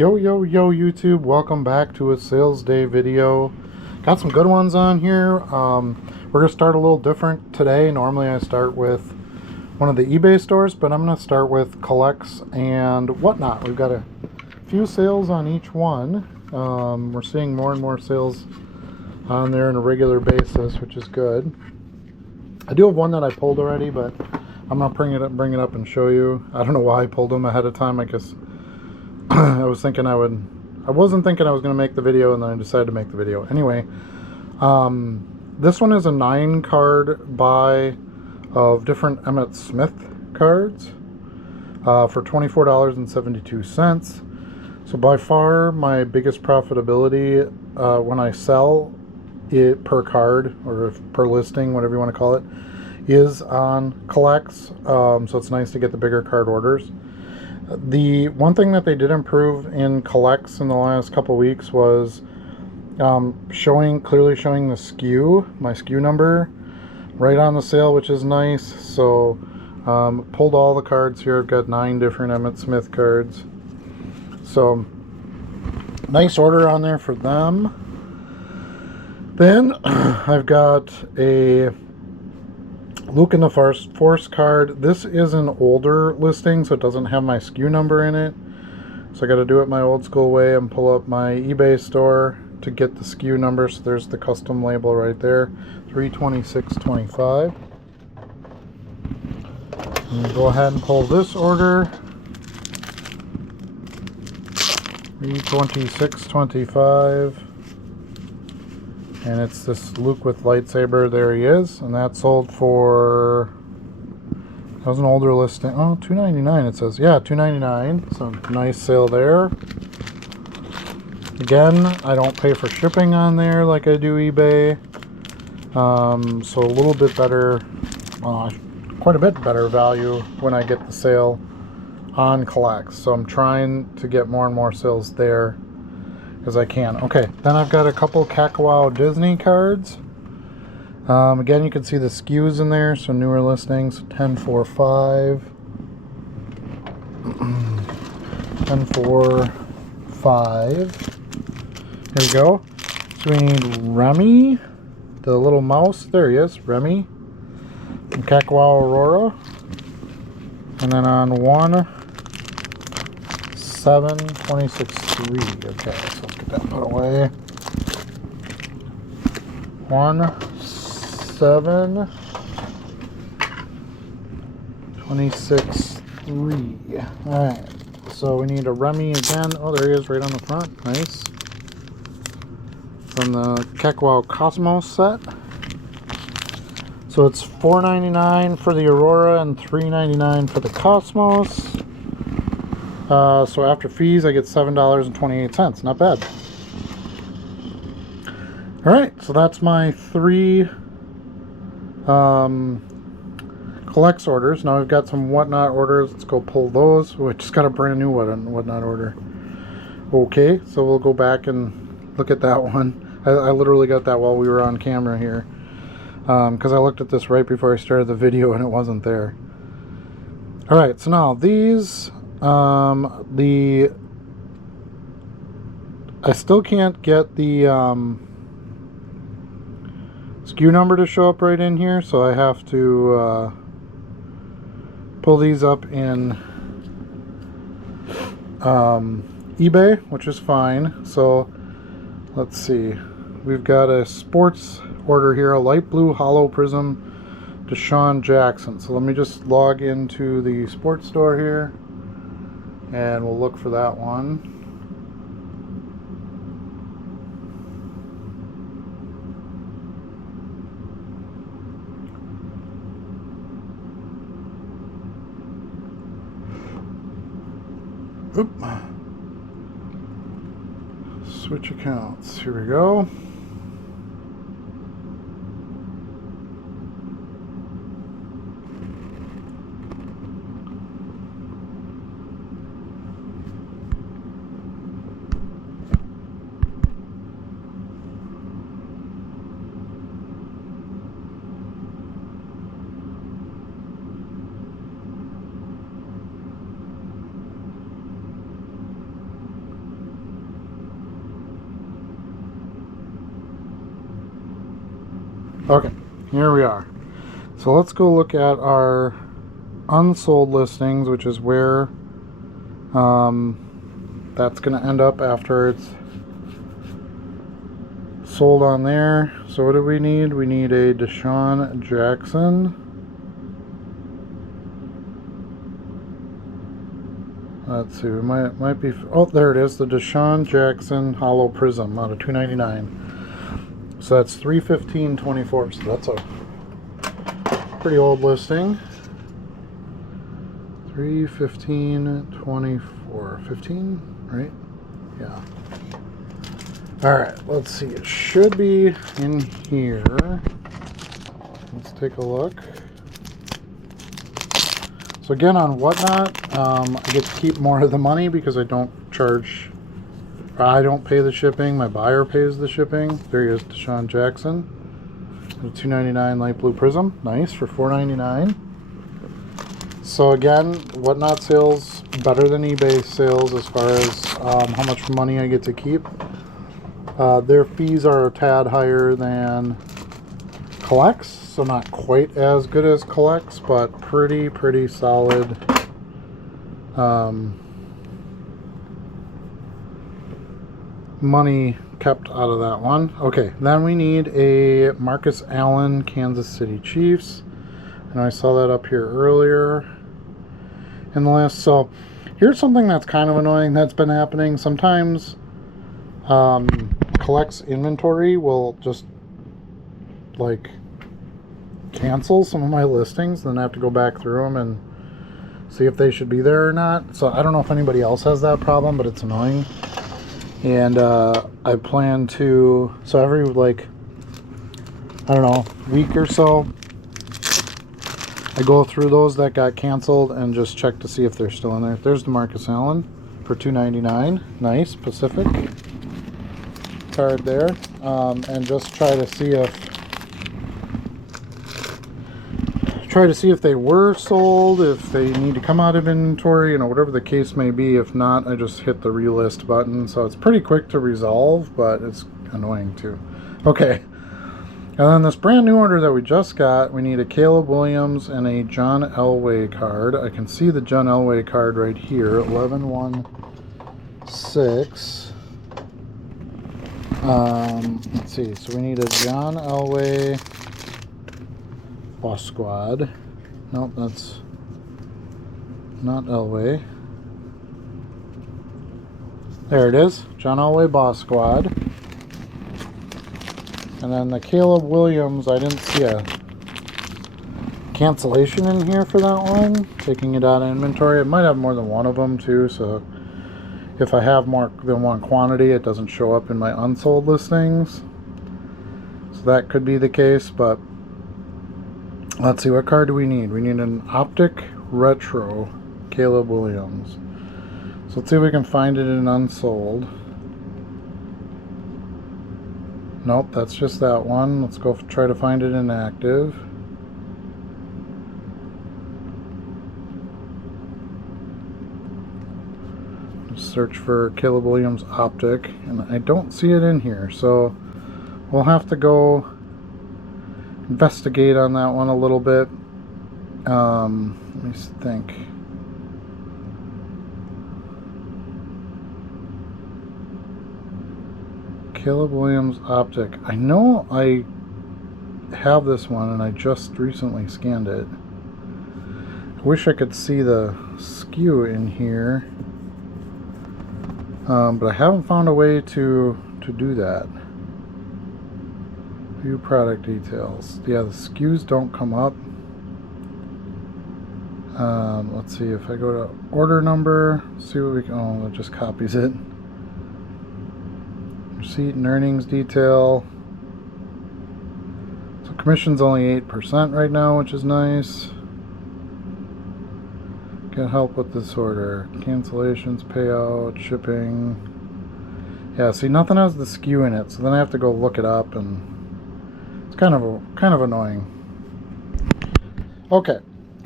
Yo YouTube, welcome back to a sales day video. Got some good ones on here. We're gonna start a little different today. Normally I start with one of the eBay stores, but I'm gonna start with Collects and Whatnot. We've got a few sales on each one. We're seeing more and more sales on there on a regular basis, which is good. I do have one that I pulled already, but I'm gonna bring it up and show you. I don't know why I pulled them ahead of time. I guess I wasn't thinking I was going to make the video, and then I decided to make the video. Anyway, this one is a 9-card buy of different Emmitt Smith cards for $24.72. So by far my biggest profitability when I sell it per card, or per listing, whatever you want to call it, is on Collects. So it's nice to get the bigger card orders. The one thing that they did improve in Collects in the last couple weeks was clearly showing the SKU, my SKU number, right on the sale, which is nice. So pulled all the cards here. I've got 9 different Emmitt Smith cards. So nice order on there for them. Then I've got a Luke in the Force card. This is an older listing, so it doesn't have my SKU number in it. So I got to do it my old school way and pull up my eBay store to get the SKU number. So there's the custom label right there, 326.25. Go ahead and pull this order, 326.25. And it's this Luke with lightsaber. There he is, and that sold for, that was an older listing. Oh, $2.99 it says. Yeah, $2.99. So nice sale there. Again, I don't pay for shipping on there like I do eBay. So a little bit better, quite a bit better value when I get the sale on Collects. So I'm trying to get more and more sales there as I can. Okay, then I've got a couple Kakao Disney cards. Again, you can see the SKUs in there, so newer listings, 1045, 1045. There we go. So we need Remy, the little mouse. There he is, Remy, and Kakao Aurora. And then on 1/7/26/3. Okay, so let's get that put away. 1/7/26/3. Alright, so we need a Remy again. Oh, there he is right on the front. Nice. From the Kakao Cosmos set. So it's $4.99 for the Aurora and $3.99 for the Cosmos. So after fees, I get $7.28. Not bad. Alright, so that's my 3 Collects orders. Now we've got some Whatnot orders. Let's go pull those. Oh, I just got a brand new Whatnot order. Okay, so we'll go back and look at that one. I literally got that while we were on camera here. Because I looked at this right before I started the video and it wasn't there. Alright, so now these... I still can't get the SKU number to show up right in here, so I have to pull these up in eBay, which is fine. So let's see, we've got a sports order here, a light blue hollow prism Deshaun Jackson. So let me just log into the sports store here and we'll look for that one. Oop. Switch accounts. Here we go. Okay, here we are. So let's go look at our unsold listings, which is where that's going to end up after it's sold on there. So what do we need? We need a Deshaun Jackson. Let's see, we might be, oh, there it is, the Deshaun Jackson Hollow Prism out of $299. So that's $315.24. So that's a pretty old listing. $315.24. 15, right? Yeah. All right, let's see. It should be in here. Let's take a look. So again, on Whatnot, I get to keep more of the money because I don't charge, or I don't pay the shipping. My buyer pays the shipping. There he is, Deshaun Jackson. The $299 light blue prism. Nice for $499. So again, Whatnot sales better than eBay sales as far as how much money I get to keep. Their fees are a tad higher than Collects, so not quite as good as Collects, but pretty solid. Money kept out of that one. Okay, then we need a Marcus Allen Kansas City Chiefs, and I saw that up here earlier in the list. So here's something that's kind of annoying that's been happening. Sometimes Collects inventory will just like cancel some of my listings, then I have to go back through them and see if they should be there or not. So I don't know if anybody else has that problem, but it's annoying. And I plan to, so every like, I don't know, week or so, I go through those that got canceled and just check to see if they're still in there. There's the Marcus Allen for $299. Nice Pacific card there. And just try to see if they were sold, if they need to come out of inventory, you know, whatever the case may be. If not, I just hit the relist button. So it's pretty quick to resolve, but it's annoying too. Okay. And then this brand new order that we just got, we need a Caleb Williams and a John Elway card. I can see the John Elway card right here, 1116. Let's see, so we need a John Elway Boss Squad. Nope, that's not Elway. There it is, John Elway Boss Squad. And then the Caleb Williams, I didn't see a cancellation in here for that one. Taking it out of inventory. It might have more than one of them too, so if I have more than one quantity, it doesn't show up in my unsold listings. So that could be the case, but let's see, what card do we need? We need an Optic Retro Caleb Williams. So let's see if we can find it in unsold. Nope, that's just that one. Let's go try to find it in active. Just search for Caleb Williams Optic, and I don't see it in here, so we'll have to go investigate on that one a little bit. Let me think. Caleb Williams Optic. I know I have this one and I just recently scanned it. I wish I could see the SKU in here, but I haven't found a way to do that. View product details. Yeah, the SKUs don't come up. Let's see if I go to order number, see what we can, oh, it just copies it. Receipt and earnings detail. So commission's only 8% right now, which is nice. Can help with this order. Cancellations, payout, shipping. Yeah, see, nothing has the SKU in it, so then I have to go look it up, and it's kind of annoying. Okay,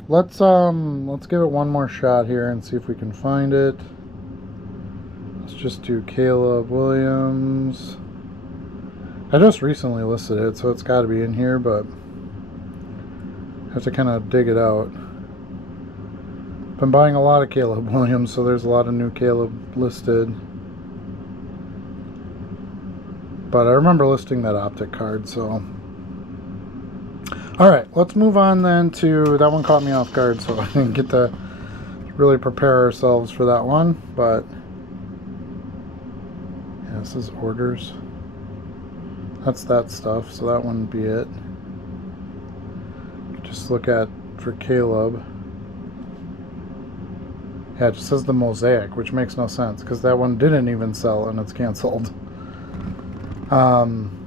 let's give it one more shot here and see if we can find it. Let's just do Caleb Williams. I just recently listed it, so it's got to be in here, but I have to kind of dig it out. Been buying a lot of Caleb Williams, so there's a lot of new Caleb listed. But I remember listing that optic card, so. Alright, let's move on then to, that one caught me off guard, so I didn't get to really prepare ourselves for that one, but yeah, this is orders. That's that stuff, so that wouldn't be it. Just look at for Caleb. Yeah, it just says the Mosaic, which makes no sense because that one didn't even sell and it's canceled.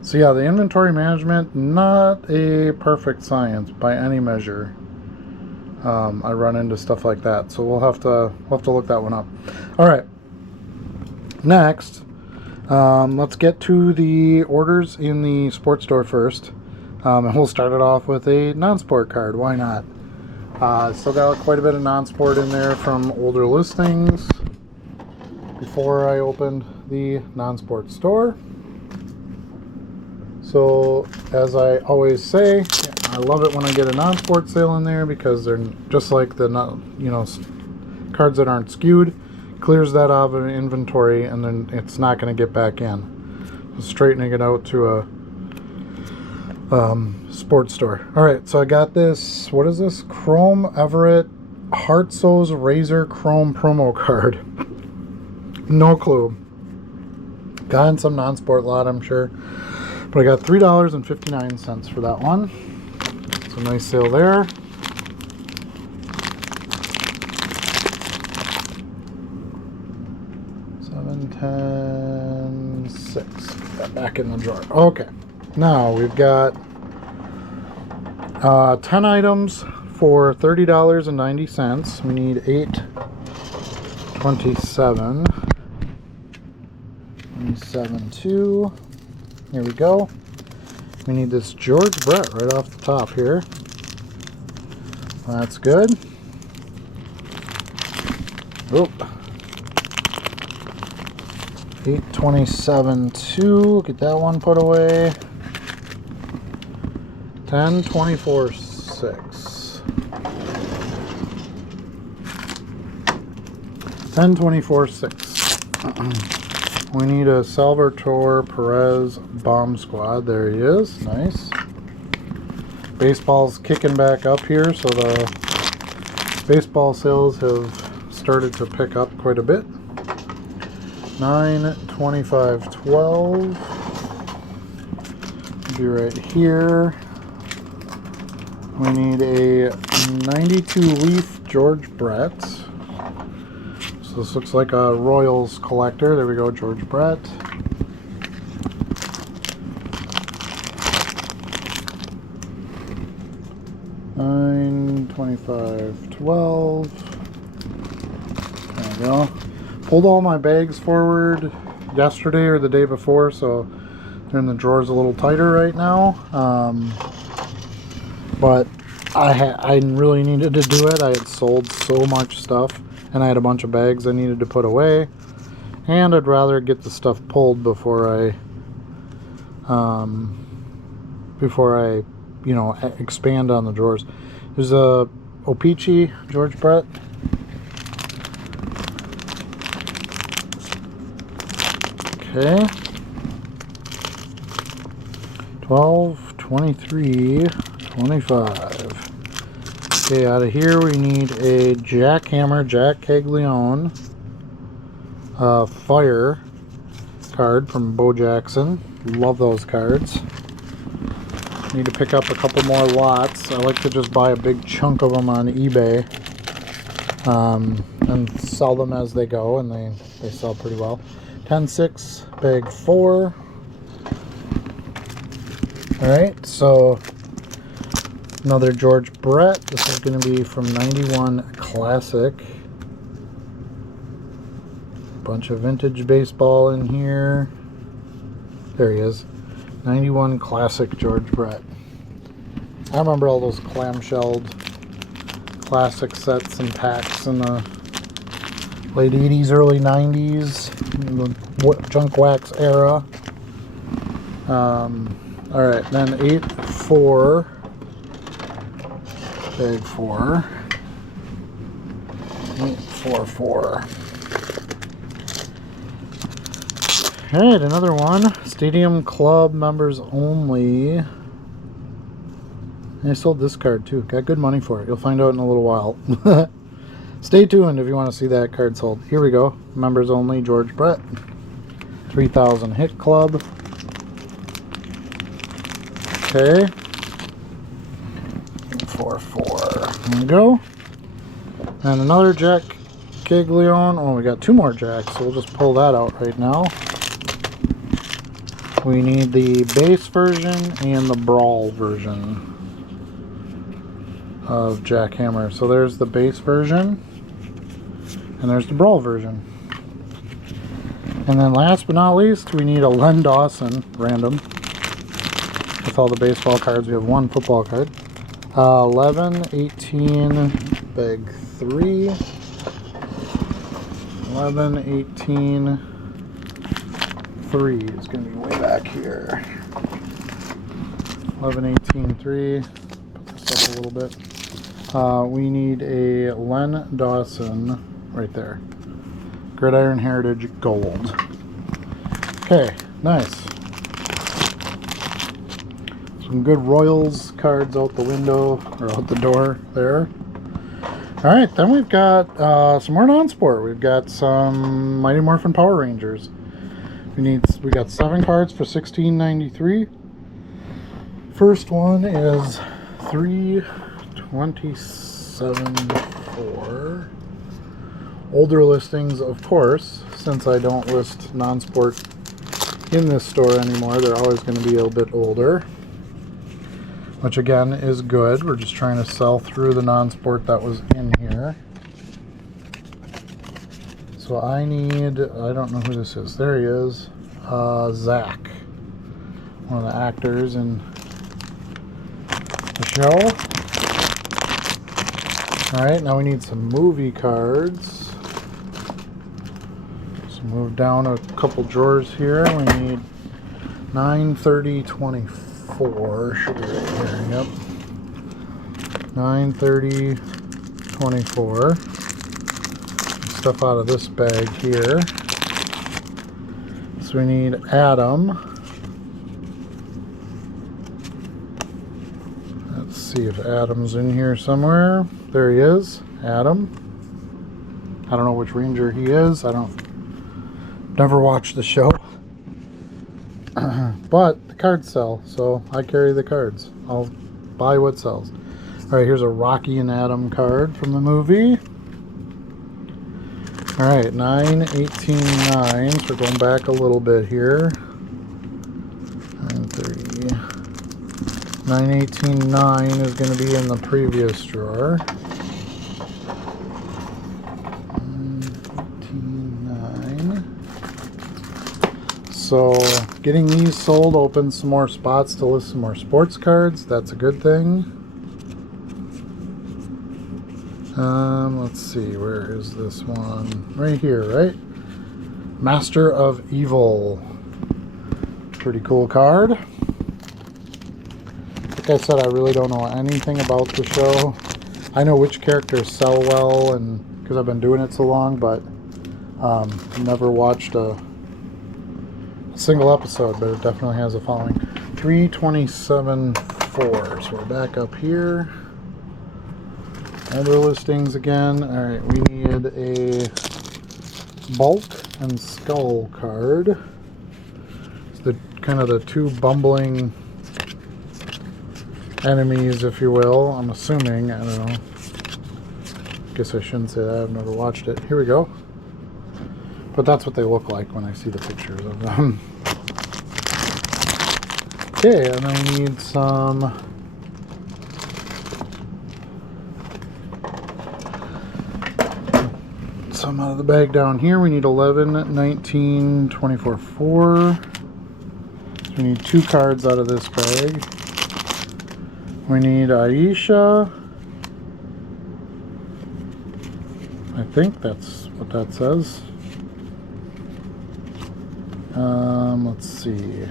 So yeah, the inventory management, not a perfect science by any measure. I run into stuff like that, so we'll have to look that one up. All right, next, let's get to the orders in the sports store first, and we'll start it off with a non-sport card. Why not? Still got quite a bit of non-sport in there from older listings before I opened the non-sport store. So, as I always say, I love it when I get a non-sport sale in there because they're just like the, cards that aren't skewed. Clears that out of inventory and then it's not going to get back in. So straightening it out to a sports store. Alright, so I got this, what is this? Chrome Everett Heartso's Razor Chrome promo card. No clue. Got in some non-sport lot, I'm sure. But I got $3.59 for that one. It's a nice sale there. $7.10.6. Put that back in the drawer. Okay. Now we've got 10 items for $30.90. We need 8.27. 27.2. Here we go. We need this George Brett right off the top here. That's good. Oop. 8.27.2. Get that one put away. 10.24.6. 10.24.6. We need a Salvatore Perez Bomb Squad. There he is. Nice. Baseball's kicking back up here, so the baseball sales have started to pick up quite a bit. 9.25.12. Be right here. We need a 92 leaf George Brett. So this looks like a Royals collector. There we go, George Brett. $9.25.12. There we go. Pulled all my bags forward yesterday or the day before, so they're in the drawers a little tighter right now. But I really needed to do it. I had sold so much stuff, and I had a bunch of bags I needed to put away, and I'd rather get the stuff pulled before I expand on the drawers. There's a O-Pee-Chee George Brett. Okay. 12, 23, 25. Okay, out of here we need a Jackhammer, Jack Caglione, Fire card from Bo Jackson. Love those cards. Need to pick up a couple more lots. I like to just buy a big chunk of them on eBay and sell them as they go, and they sell pretty well. 10-6, bag 4. Alright, so another George Brett. This is going to be from 91 Classic. Bunch of vintage baseball in here. There he is. 91 Classic George Brett. I remember all those clamshelled classic sets and packs in the late 80s, early 90s, the junk wax era. All right, then 8-4, bag 4, 8-4-4. All right, another one. Stadium Club members only. I sold this card too. Got good money for it. You'll find out in a little while. Stay tuned if you want to see that card sold. Here we go. Members only, George Brett. 3,000 hit club. Okay. 4-4. There we go. And another Jack Caglione. Oh, we got two more Jacks, so we'll just pull that out right now. We need the base version and the brawl version of Jackhammer. So there's the base version, and there's the brawl version. And then last but not least, we need a Len Dawson random. With all the baseball cards, we have one football card. 11, 18, bag 3. 11, 18, 3 is going to be way back here. 11, 18, 3. Put this up a little bit. We need a Len Dawson right there. Gridiron Heritage Gold. Okay, nice. Some good Royals cards out the window, or out the door there. Alright, then we've got some more non-sport. We've got some Mighty Morphin Power Rangers. We got 7 cards for $16.93. First one is 327.4. Older listings, of course, since I don't list non-sport in this store anymore, they're always going to be a bit older, which again is good. We're just trying to sell through the non-sport that was in here. So I don't know who this is. There he is. Zach, one of the actors in the show. Alright, now we need some movie cards. So move down a couple drawers here. We need 93024. Should be right here. Yep. 93024. Stuff out of this bag here. So we need Adam. Let's see if Adam's in here somewhere. There he is, Adam. I don't know which Ranger he is. Never watched the show. But the cards sell, so I carry the cards. I'll buy what sells. Alright, here's a Rocky and Adam card from the movie. Alright, 918.9, so we're going back a little bit here. 930. 918.9 is going to be in the previous drawer. 918.9. So, getting these sold opens some more spots to list some more sports cards. That's a good thing. Let's see, where is this one? Right here, right? Master of Evil. Pretty cool card. Like I said, I really don't know anything about the show. I know which characters sell well, and because I've been doing it so long, but never watched a single episode, but it definitely has a following. 327.4. So we're back up here. Other listings again. Alright, we need a Bulk and Skull card. It's the kind of the two bumbling enemies, if you will. I'm assuming. I don't know. Guess I shouldn't say that. I've never watched it. Here we go. But that's what they look like when I see the pictures of them. Okay, and then we need some out of the bag down here. We need 11, 19, 24, 4. So we need 2 cards out of this bag. We need Aisha. I think that's what that says. Let's see.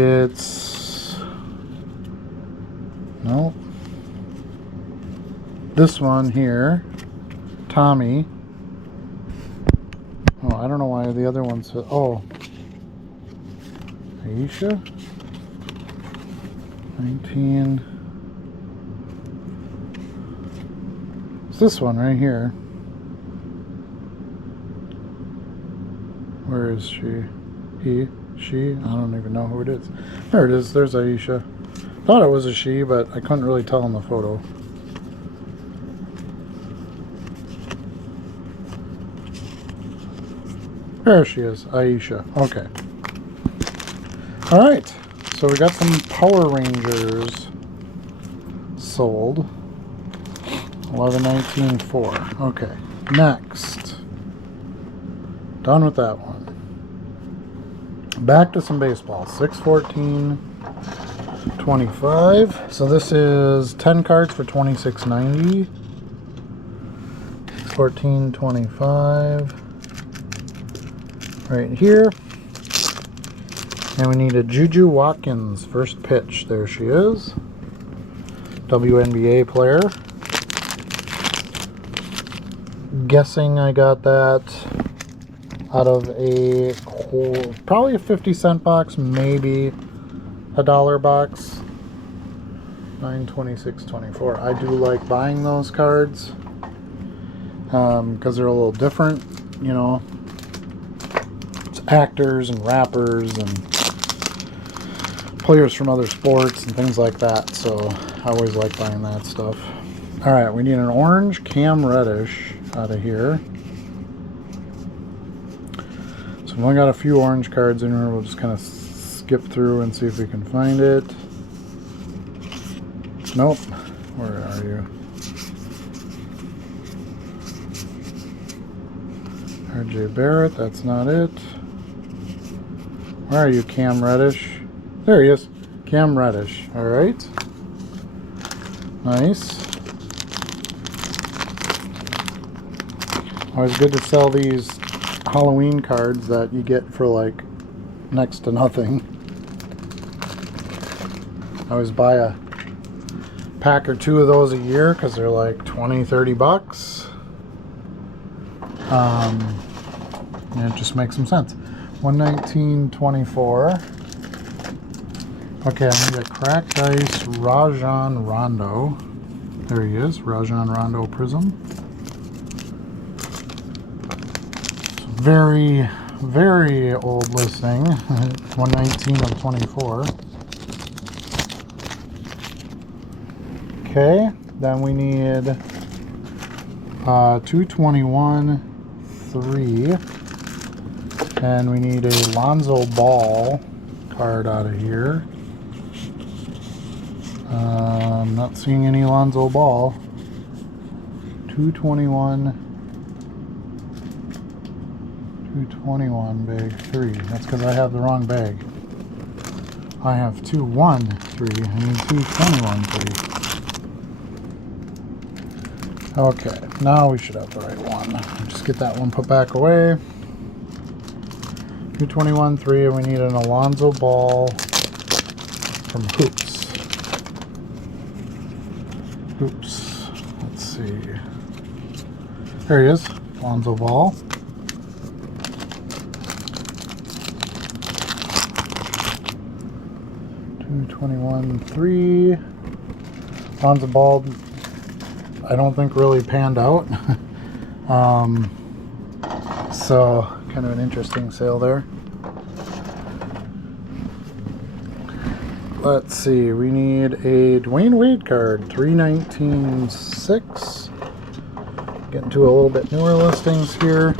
It's... no. This one here. Tommy. Oh, I don't know why the other one said... oh. Aisha? 19... it's this one right here. Where is she? He? She? I don't even know who it is. There it is. There's Aisha. Thought it was a she, but I couldn't really tell in the photo. There she is. Aisha. Okay. Alright. So we got some Power Rangers sold. 11.19.4. Okay. Next. Done with that one. Back to some baseball. 6/14/25. So this is 10 cards for $26.90. 6/14/25. Right here. And we need a Juju Watkins first pitch. There she is. WNBA player. Guessing I got that out of a probably a 50-cent box, maybe a $1 box. 9/26/24. I do like buying those cards because they're a little different, you know. It's actors and rappers and players from other sports and things like that, so I always like buying that stuff. Alright, we need an orange Cam Reddish out of here. So I've only got a few orange cards in here. We'll just kind of skip through and see if we can find it. Nope. Where are you? RJ Barrett, that's not it. Where are you, Cam Reddish? There he is. Cam Reddish. Alright. Nice. Always good to sell these Halloween cards that you get for like next to nothing. I always buy a pack or two of those a year because they're like 20-30 bucks. And it just makes some sense. 119.24. Okay, I need a cracked ice Rajon Rondo. There he is, Rajon Rondo Prism. Very, very old listing. 119/24. Okay, then we need 221/3, and we need a Lonzo Ball card out of here. I'm not seeing any Lonzo Ball. 221 bag 3. That's because I have the wrong bag. I have 213. I need 221/3. Okay, now we should have the right one. Just get that one put back away. 221/3, and we need an Alonzo Ball from Hoops. Hoops. Let's see. There he is, Alonzo Ball. 221/3. Alonzo Ball, I don't think really panned out. So kind of an interesting sale there. Let's see, we need a Dwayne Wade card, 319/6. Getting to a little bit newer listings here.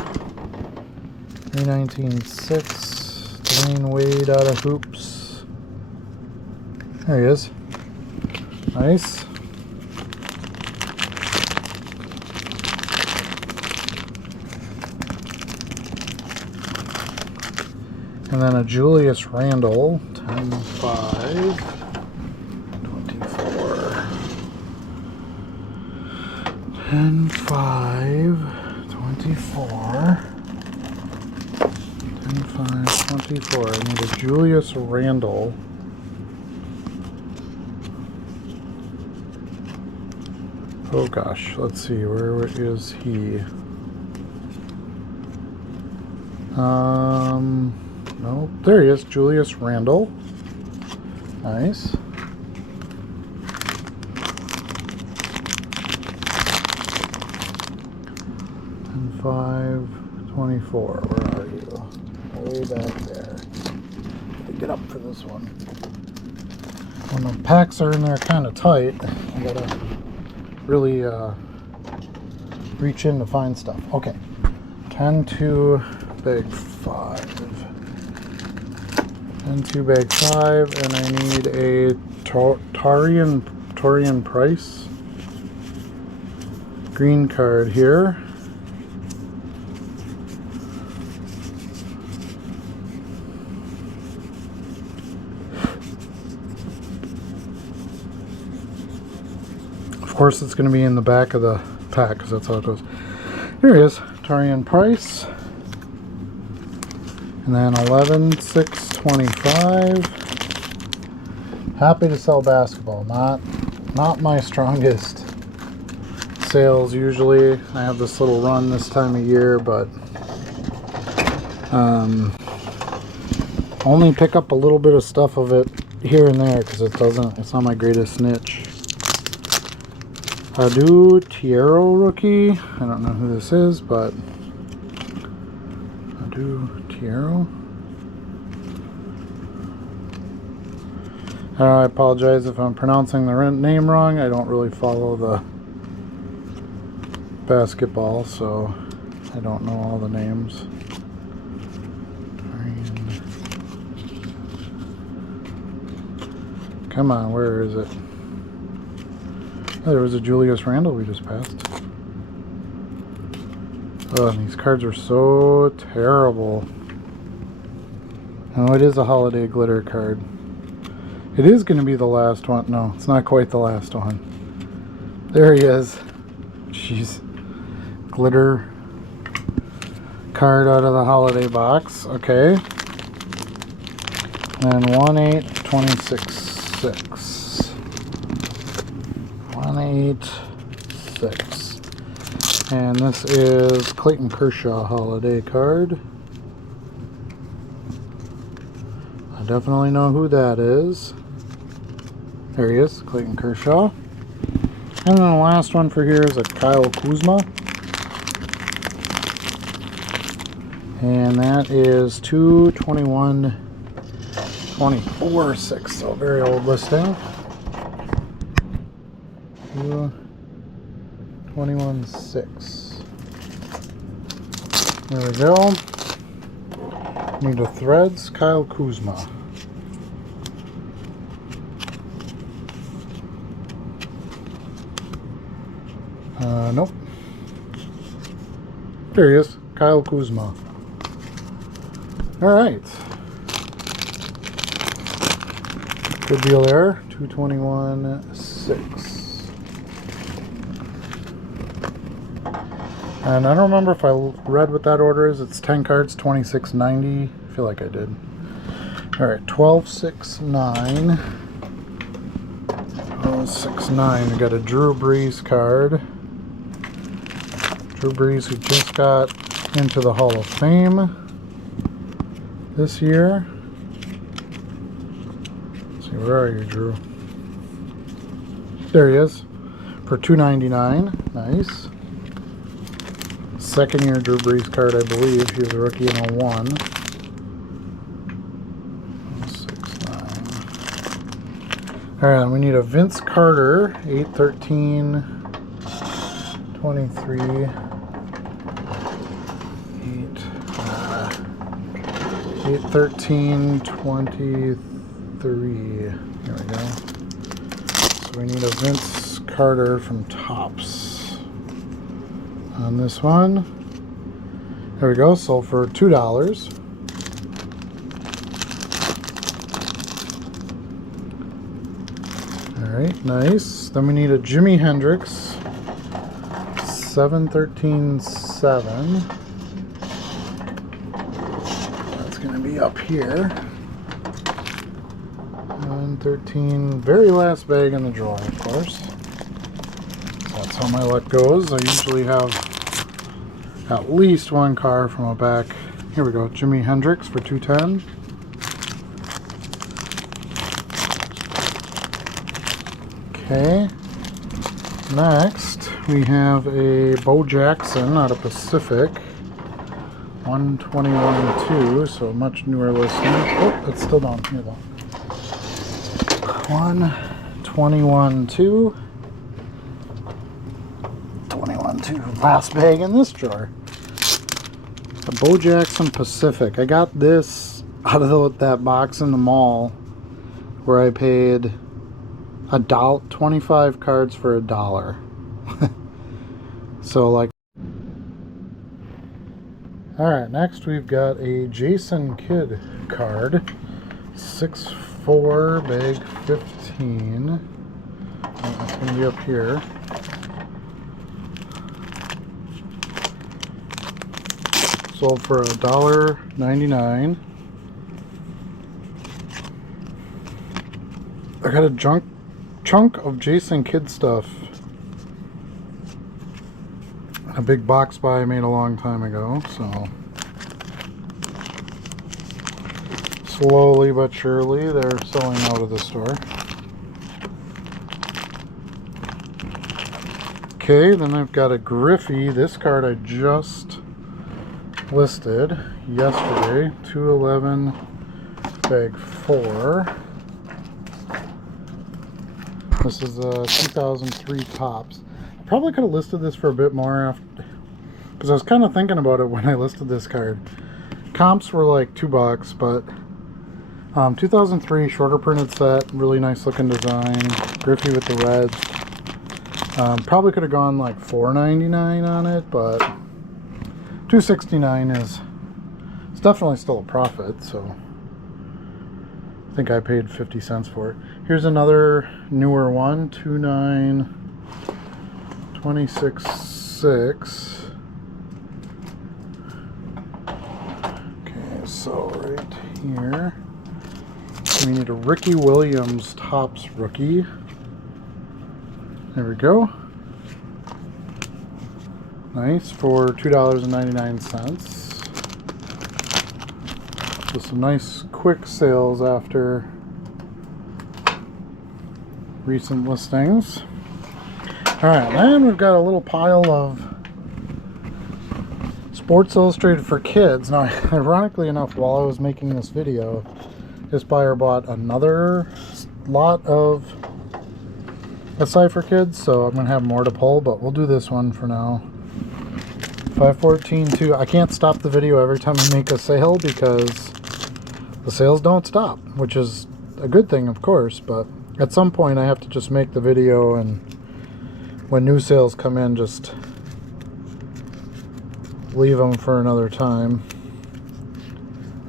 319/6, Dwayne Wade out of Hoops. There he is. Nice. And then a Julius Randle, 10/5/24. 10/5/24. 10/5. 24. I need a Julius Randle. Oh gosh, let's see, where is he? No, there he is, Julius Randle. Nice. And 524. Where are you? Way back there. Gotta get up for this one. When the packs are in there kind of tight, you gotta really reach in to find stuff. Okay. 10-2 bag 5. 10-2 bag 5, and I need a Torian Price green card here. Of course, it's going to be in the back of the pack because that's how it goes. Here he is, Torian Price. And then 11/6/25. Happy to sell basketball. Not my strongest sales usually. I have this little run this time of year, but only pick up a little bit of stuff of it here and there because it's not my greatest niche. Adu Tiero rookie. I don't know who this is, but Adu Tiero. I apologize if I'm pronouncing the name wrong. I don't really follow the basketball, so I don't know all the names. Come on, where is it? Oh, there was a Julius Randle we just passed. Oh, these cards are so terrible. Oh, it is a holiday glitter card. It is going to be the last one. No, it's not quite the last one. There he is. Jeez. Glitter card out of the holiday box. Okay. And 1/8/26/6. 1/8/6. And this is Clayton Kershaw holiday card. I definitely know who that is. There he is, Clayton Kershaw. And then the last one for here is a Kyle Kuzma. And that is 2/21/24/6. So very old listing. 2/21/6. There we go. Need a Threads, Kyle Kuzma. Nope. There he is, Kyle Kuzma. All right. Good deal there. 2/21/6. And I don't remember if I read what that order is. It's 10 cards, 26.90. I feel like I did. All right, 12/6/9. 12/6/9. We got a Drew Brees card. Drew Brees, who just got into the Hall of Fame this year. Let's see, where are you, Drew? There he is, for $2.99. Nice. Second year Drew Brees card, I believe. He was a rookie in 01. 6/9. All right, we need a Vince Carter, 8/13/23. 8/13/23. There we go. So we need a Vince Carter from Topps on this one. There we go. Sold for $2. All right, nice. Then we need a Jimi Hendrix, 7/13/7. be up here. 13, very last bag in the drawer, of course. That's how my luck goes. I usually have at least one car from a back. Here we go, Jimi Hendrix for 210. Okay. Next, we have a Bo Jackson out of Pacific. 121.2, so a much newer listing. Oh, it's still down here though. 121.2. 21.2. Last bag in this drawer. A Bo Jackson Pacific. I got this out of that box in the mall where I paid $1, 25 cards for $1. So like. Alright, next we've got a Jason Kidd card. 6'4", bag 15. It's going to be up here. Sold for $1.99. I got a chunk of Jason Kidd stuff. A big box buy I made a long time ago, so slowly but surely they're selling out of the store. Okay, then I've got a Griffey. This card I just listed yesterday. 211, bag 4. This is a 2003 Topps. Probably could have listed this for a bit more after, because I was kind of thinking about it when I listed this card. Comps were like $2, but 2003 shorter printed set, really nice looking design. Griffey with the reds. Probably could have gone like $4.99 on it, but $2.69 is, it's definitely still a profit. So I think I paid 50 cents for it. Here's another newer one, 26.6. Okay, so right here we need a Ricky Williams Topps rookie. There we go. Nice, for $2.99. Just some nice quick sales after recent listings. Alright, then we've got a little pile of Sports Illustrated for Kids. Now, ironically enough, while I was making this video, this buyer bought another lot of SI for Kids, so I'm going to have more to pull, but we'll do this one for now. 514.2. I can't stop the video every time I make a sale because the sales don't stop, which is a good thing, of course, but at some point I have to just make the video, and when new sales come in, just leave them for another time.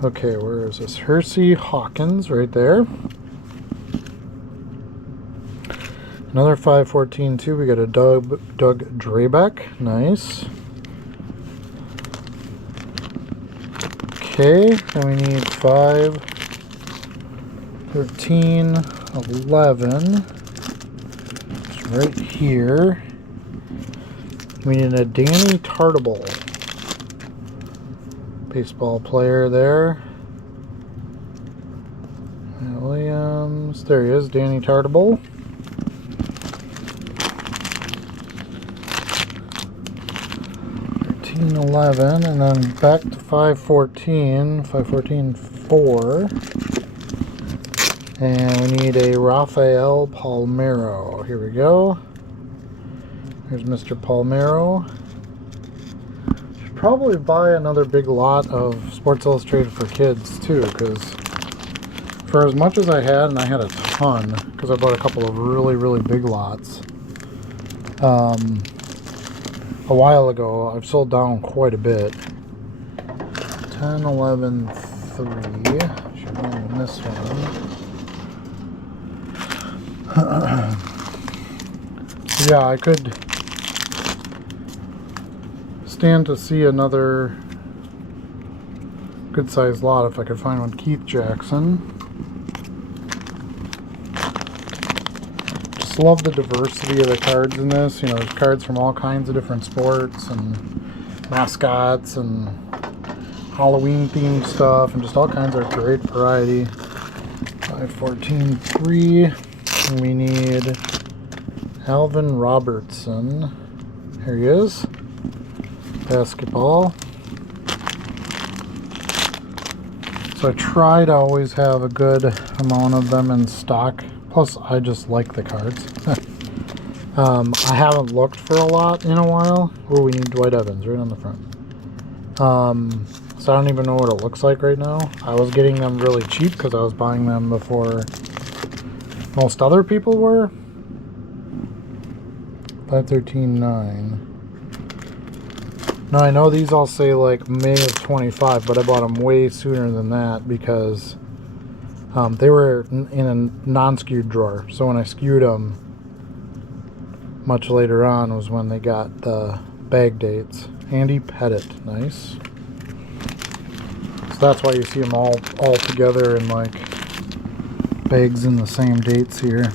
Okay, where is this? Hersey Hawkins right there. Another 514.2. We got a Doug Drabeck. Nice. Okay, then we need 5, 13, 11. It's right here. We need a Danny Tartable. Baseball player there. Williams. There he is, Danny Tartable. And 11, and then back to 514, 4, and we need a Rafael Palmeiro. Here we go. Here's Mr. Palmeiro. Should probably buy another big lot of Sports Illustrated for Kids too, because for as much as I had, and I had a ton, because I bought a couple of really big lots. A while ago, I've sold down quite a bit. 10, 11, 3. Should be in this one. Yeah, I could stand to see another good sized lot if I could find one. Keith Jackson. Just love the diversity of the cards in this. You know, there's cards from all kinds of different sports and mascots and Halloween themed stuff and just all kinds of great variety. 514-3. We need Alvin Robertson. Here he is. Basketball. So I try to always have a good amount of them in stock. Plus, I just like the cards. I haven't looked for a lot in a while. Oh, we need Dwight Evans right on the front. So I don't even know what it looks like right now. I was getting them really cheap because I was buying them before most other people were. 513.9. Now I know these all say like May of 25, but I bought them way sooner than that because they were in a non-skewed drawer. So when I skewed them much later on was when they got the bag dates. Andy Pettit, nice. So that's why you see them all together in like bags in the same dates here.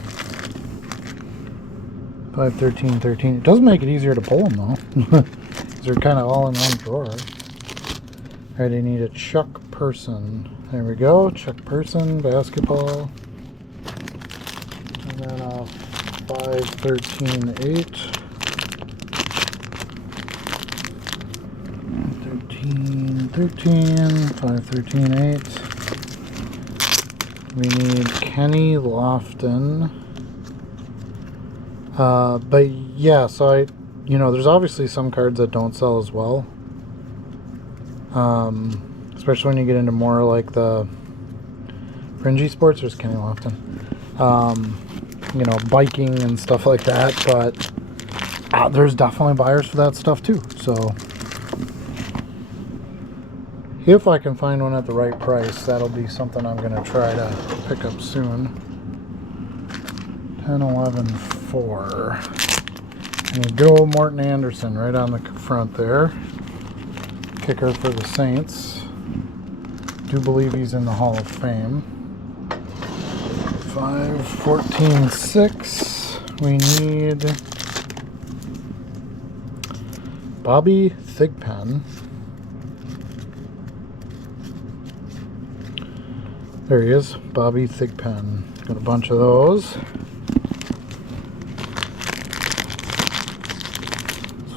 513.13. It does make it easier to pull them though. They're kind of all in one drawer. Alright, I need a Chuck Person. There we go. Chuck Person, basketball. And then a 513.8. 13, 513.8. We need Kenny Lofton. But yeah, so there's obviously some cards that don't sell as well. Especially when you get into more like the fringy sports. There's Kenny Lofton. Biking and stuff like that. But there's definitely buyers for that stuff too. So if I can find one at the right price, that'll be something I'm going to try to pick up soon. 10-11-4. And good old Morton Anderson right on the front there. Kicker for the Saints. Do believe he's in the Hall of Fame. 514-6. We need Bobby Thigpen. There he is, Bobby Thigpen. Got a bunch of those.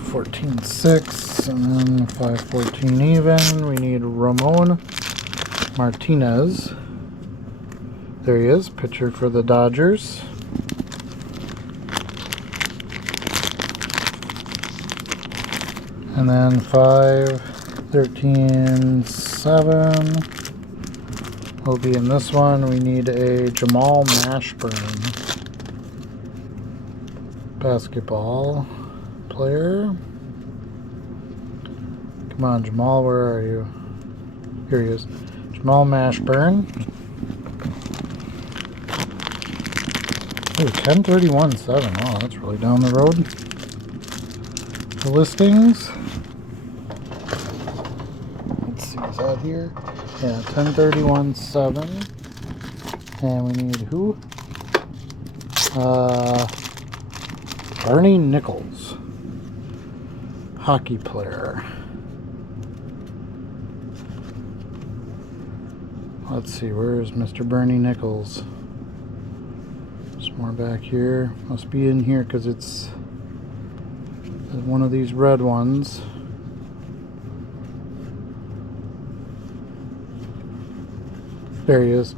14-6, and then 514 even. We need Ramon Martinez. There he is, pitcher for the Dodgers. And then 513-7 will be in this one. We need a Jamal Mashburn basketball player. Come on, Jamal, where are you? Here he is. Jamal Mashburn. Ooh, 1031.7. Oh, that's really down the road. The listings. Let's see, is that here? Yeah, 1031.7. And we need who? Bernie Nichols. Hockey player. Let's see, where is Mr. Bernie Nichols? Some more back here. Must be in here because it's one of these red ones. There he is.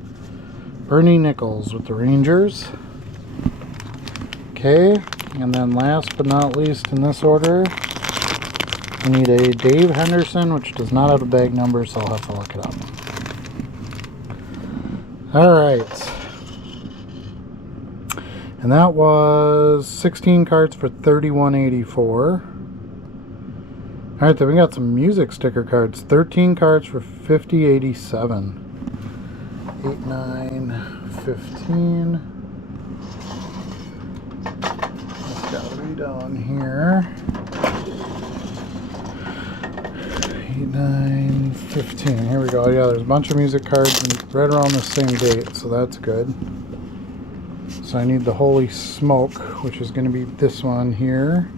Bernie Nichols with the Rangers. Okay, and then last but not least in this order, I need a Dave Henderson, which does not have a bag number, so I'll have to look it up. Alright. And that was 16 cards for $31.84. Alright, then we got some music sticker cards. 13 cards for $50.87. 8, 9, 15. Let's go way down here. 8, 9, 15. Here we go. Yeah, there's a bunch of music cards right around the same date, so that's good. So I need the Holy Smoke, which is going to be this one here.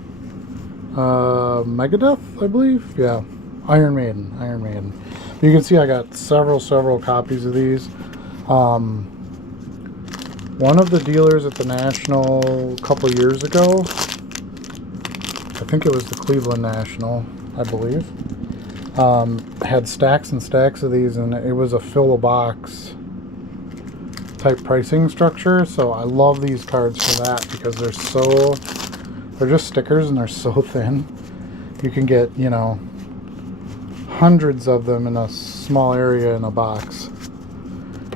Megadeth, I believe? Yeah. Iron Maiden. Iron Maiden. You can see I got several copies of these. One of the dealers at the National a couple years ago, I think it was the Cleveland National, I believe, had stacks and stacks of these, and it was a fill-a-box type pricing structure. So I love these cards for that because they're just stickers and they're so thin. You can get, you know, hundreds of them in a small area in a box.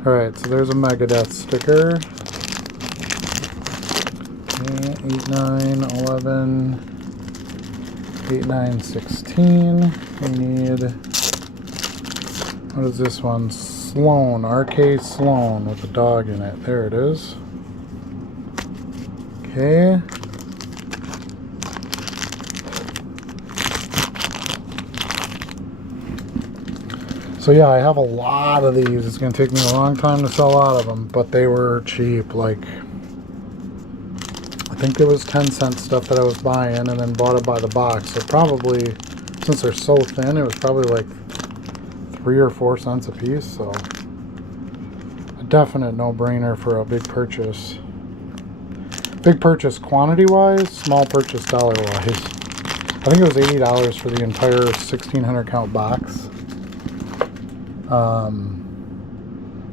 Alright, so there's a Megadeth sticker. 8, 9, 11, 8, 9, 16. We need, what is this one? Sloan, RK Sloan with a dog in it. There it is. Okay. So yeah, I have a lot of these. It's going to take me a long time to sell out of them, but they were cheap. Like, I think it was 10-cent stuff that I was buying and then bought it by the box. So probably, since they're so thin, it was probably like 3 or 4 cents a piece. So a definite no-brainer for a big purchase. Big purchase quantity-wise, small purchase dollar-wise. I think it was $80 for the entire 1,600 count box.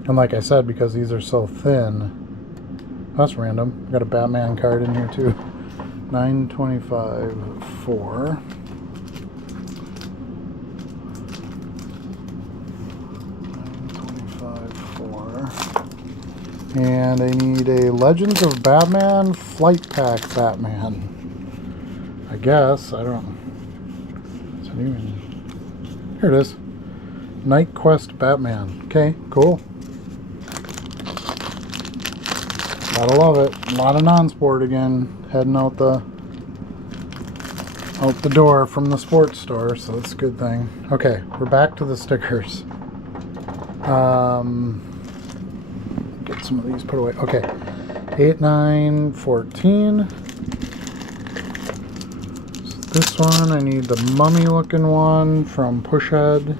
And like I said, because these are so thin, that's random. Got a Batman card in here too. 925 4. 925 4. And I need a Legends of Batman Flight Pack Batman. I guess. I don't. Is it even? Here it is. Night Quest Batman. Okay, cool. Gotta love it. A lot of non-sport again, heading out the door from the sports store, so that's a good thing. Okay, we're back to the stickers. Get some of these put away. Okay, 8, 9, 14. So this one, I need the mummy-looking one from Pushhead.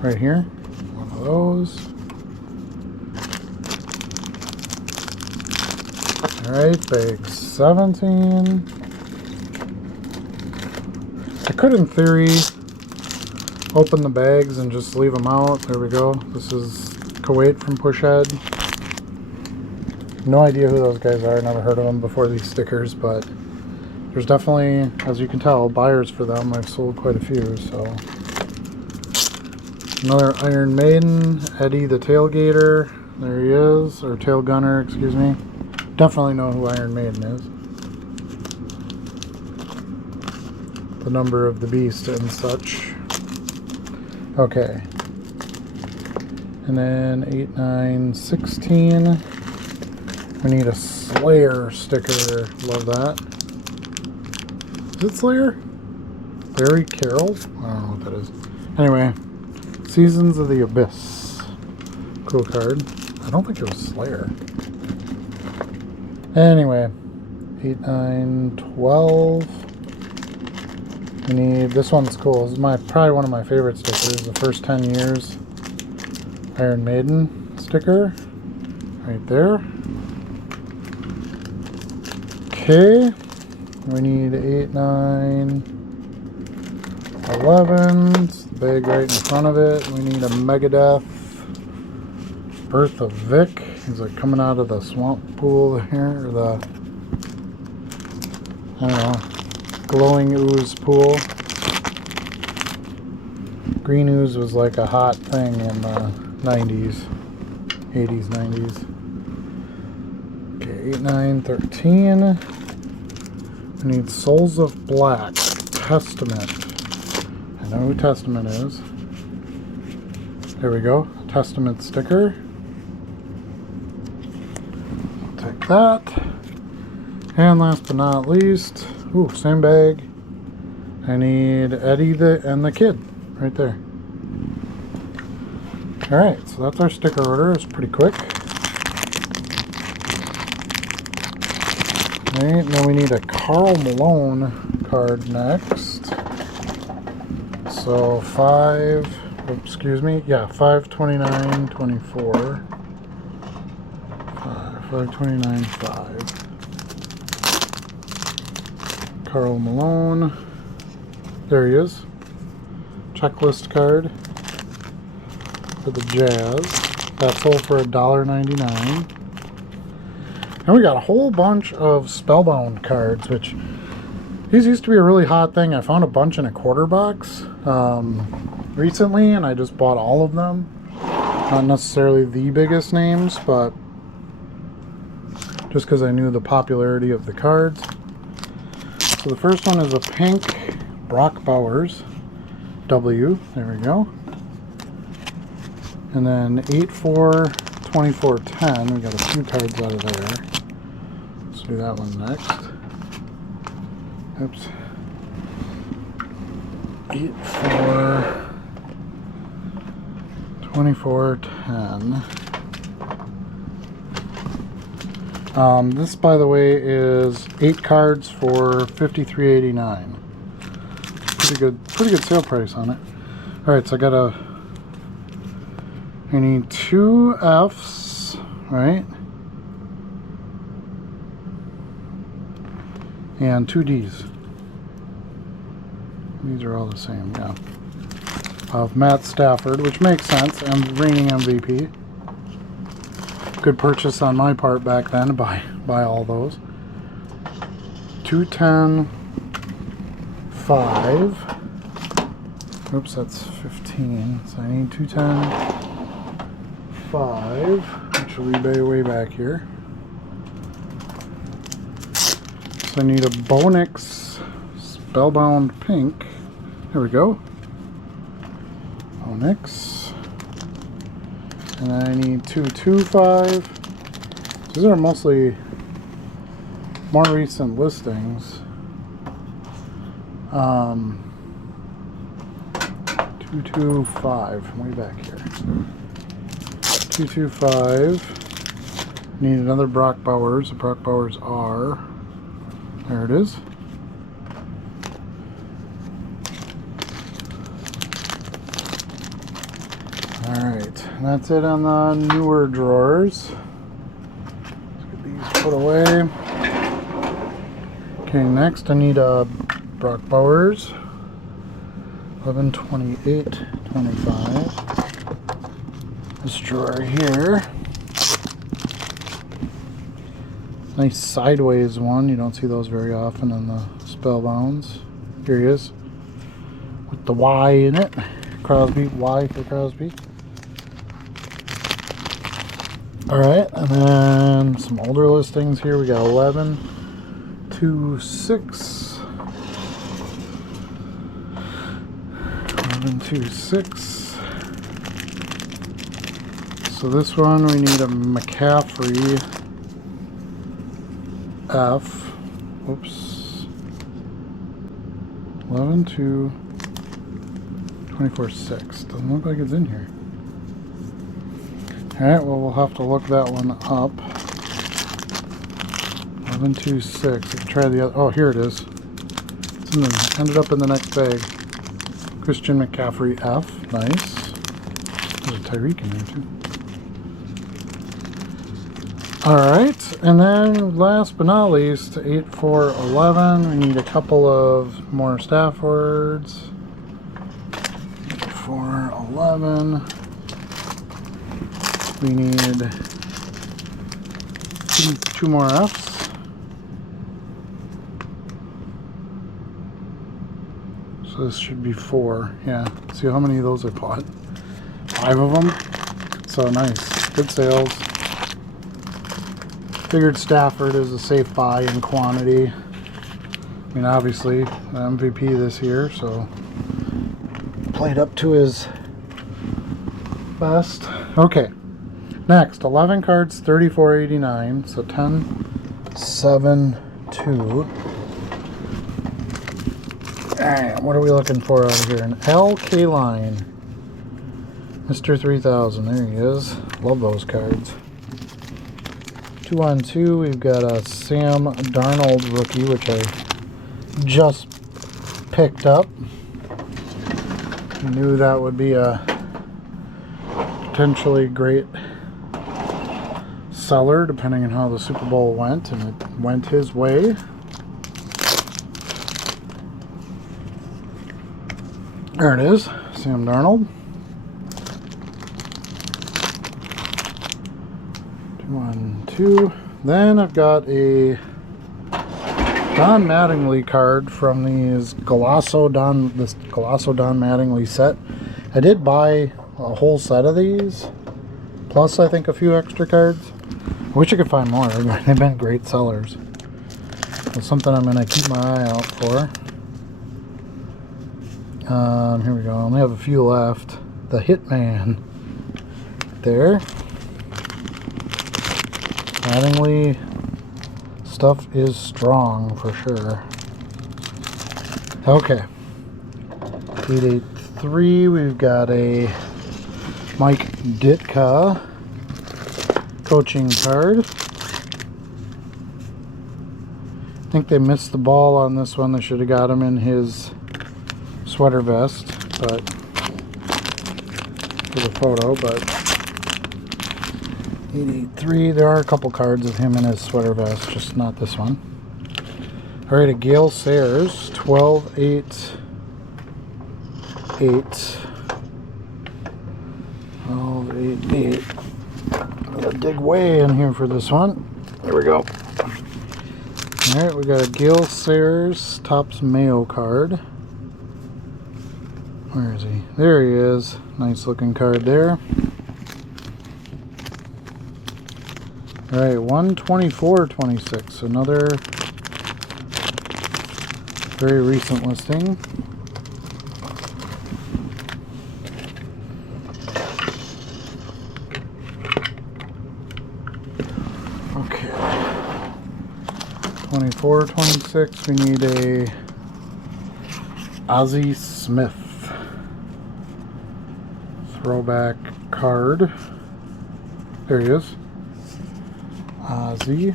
Right here, one of those. Alright, bag 17. I could, in theory, open the bags and just leave them out. There we go. This is Kuwait from Pushhead. No idea who those guys are. Never heard of them before these stickers, but there's definitely, as you can tell, buyers for them. I've sold quite a few, so. Another Iron Maiden, Eddie the Tailgater. There he is, or Tail Gunner, excuse me. Definitely know who Iron Maiden is. The number of the beast and such. Okay. And then 8, 9, 16. We need a Slayer sticker. Love that. Is it Slayer? Barry Carroll? I don't know what that is. Anyway. Seasons of the Abyss. Cool card. I don't think it was Slayer. Anyway. 8, 9, 12. We need, this one's cool. This is probably one of my favorite stickers. The first 10 years Iron Maiden sticker. Right there. Okay. We need 8, 9, 11. It's the bag right in front of it. We need a Megadeth. Birth of Vic. He's like coming out of the swamp pool here, or the, I don't know, glowing ooze pool. Green ooze was like a hot thing in the 90s, 80s, 90s. Okay, 8, 9, 13. We need Souls of Black. Testament. I know who Testament is. There we go. Testament sticker. Take that. And last but not least, ooh, same bag. I need Eddie and the Kid. right there. Alright, so that's our sticker order. It's pretty quick. Alright, then we need a Karl Malone card next. So 529.24. 529.5. Karl Malone. There he is. Checklist card for the Jazz. That sold for $1.99. And we got a whole bunch of Spellbound cards, which these used to be a really hot thing. I found a bunch in a quarter box recently, and I just bought all of them. Not necessarily the biggest names, but just because I knew the popularity of the cards. So the first one is a pink Brock Bowers W. There we go. And then 8/4/24/10. We got a few cards out of there. Let's do that one next. Oops. 8/4/24/10. This, by the way, is 8 cards for $53.89. Pretty good sale price on it. All right, so I need 2 Fs, right? And 2 Ds. These are all the same, yeah. Of Matt Stafford, which makes sense, and reigning MVP. Good purchase on my part back then to buy all those. 210, 5. Oops, that's 15. So I need 210, 5, which will be way back here. So I need a Bonix Spellbound Pink. There we go. Bonix. And then I need 225. These are mostly more recent listings. 225, way back here. 225. Need another Brock Bowers. The Brock Bowers R. There it is. Alright, that's it on the newer drawers. Let's get these put away. Okay, next I need a Brock Bowers. 11/28/25. This drawer here. Nice sideways one. You don't see those very often in the Spellbounds. Here he is. With the Y in it. Crosby. Y for Crosby. Alright, and then some older listings here. We got 11/26. 11/26. So this one we need a McCaffrey F. Oops. 11/2/24/6. Doesn't look like it's in here. Alright, well, we'll have to look that one up. 11/2/6. We can try the other. Oh, here it is. It's ended up in the next bag. Christian McCaffrey F. Nice. There's a Tyreek in there, too. Alright, and then last but not least, 8/4/11. We need a couple of more Staffords. 8/4/11. We need two more Fs. So this should be 4. Yeah, see how many of those I bought? 5 of them. So nice. Good sales. Figured Stafford is a safe buy in quantity. I mean, obviously, the MVP this year, so played up to his best. Okay, next, 11 cards, $34.89, so 10/7/2. Alright, what are we looking for out here? An LK line. Mr. 3000, there he is. Love those cards. 2 on 2, we've got a Sam Darnold rookie, which I just picked up. I knew that would be a potentially great seller depending on how the Super Bowl went, and it went his way. There it is, Sam Darnold. 2 on 2. Then I've got a Don Mattingly card from these Golasso Don Mattingly set. I did buy a whole set of these, plus I think a few extra cards. I wish I could find more. They've been great sellers. It's something I'm going to keep my eye out for. Here we go. I only have a few left. The Hitman. There. Mattingly stuff is strong for sure. Okay. 883. We've got a Mike Ditka coaching card. I think they missed the ball on this one. They should have got him in his sweater vest, but for the photo, but 883, there are a couple cards of him in his sweater vest, just not this one. Alright, a Gale Sayers, 1288. 1288. I'm gonna dig way in here for this one. There we go. Alright, we got a Gale Sayers Topps Mayo card. Where is he? There he is. Nice looking card there. Alright, 124.26. Another very recent listing. Okay. 24.26. We need a Ozzie Smith throwback card. There he is. Ozzie.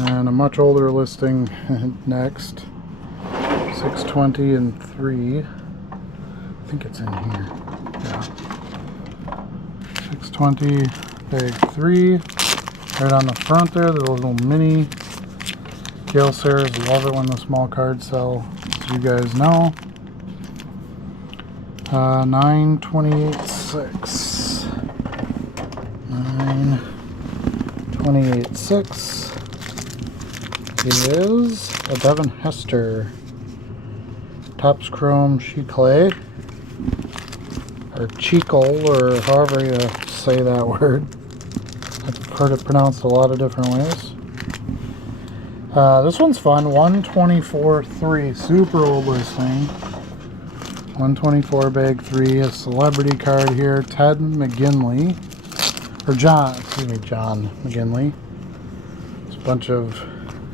And a much older listing next. 620 and 3. I think it's in here. Yeah. 620, bag 3. Right on the front there, the little mini Gale Sayers. Love it when the small cards sell, as you guys know. 928.6. 928.6 is a Devin Hester Topps Chrome Chiclet, or Chicle, or however you say that word. I've heard it pronounced a lot of different ways. This one's fun. 124.3, super old listing. 124 bag 3, a celebrity card here, Ted McGinley, or John McGinley. It's a bunch of,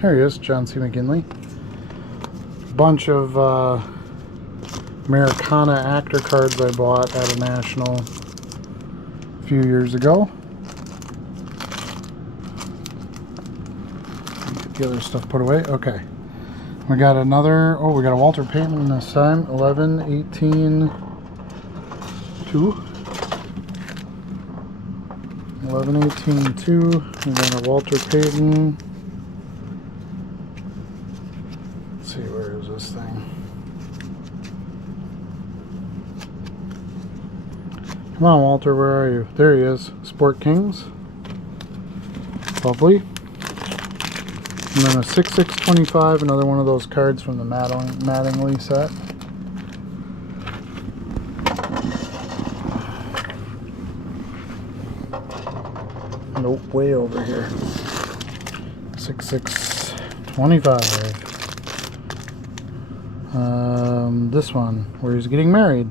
here he is, John C. McGinley. Bunch of Americana actor cards I bought at a national a few years ago. Get the other stuff put away. Okay. We got another, we got a Walter Payton this time, 11-18-2. 11-18-2. We got a Walter Payton. Let's see, where is this thing? Come on, Walter, where are you? There he is. Sport Kings. Lovely. And then a 6/6/25, another one of those cards from the Mattingly set. Nope, way over here. 6/6/25. This one, where he's getting married.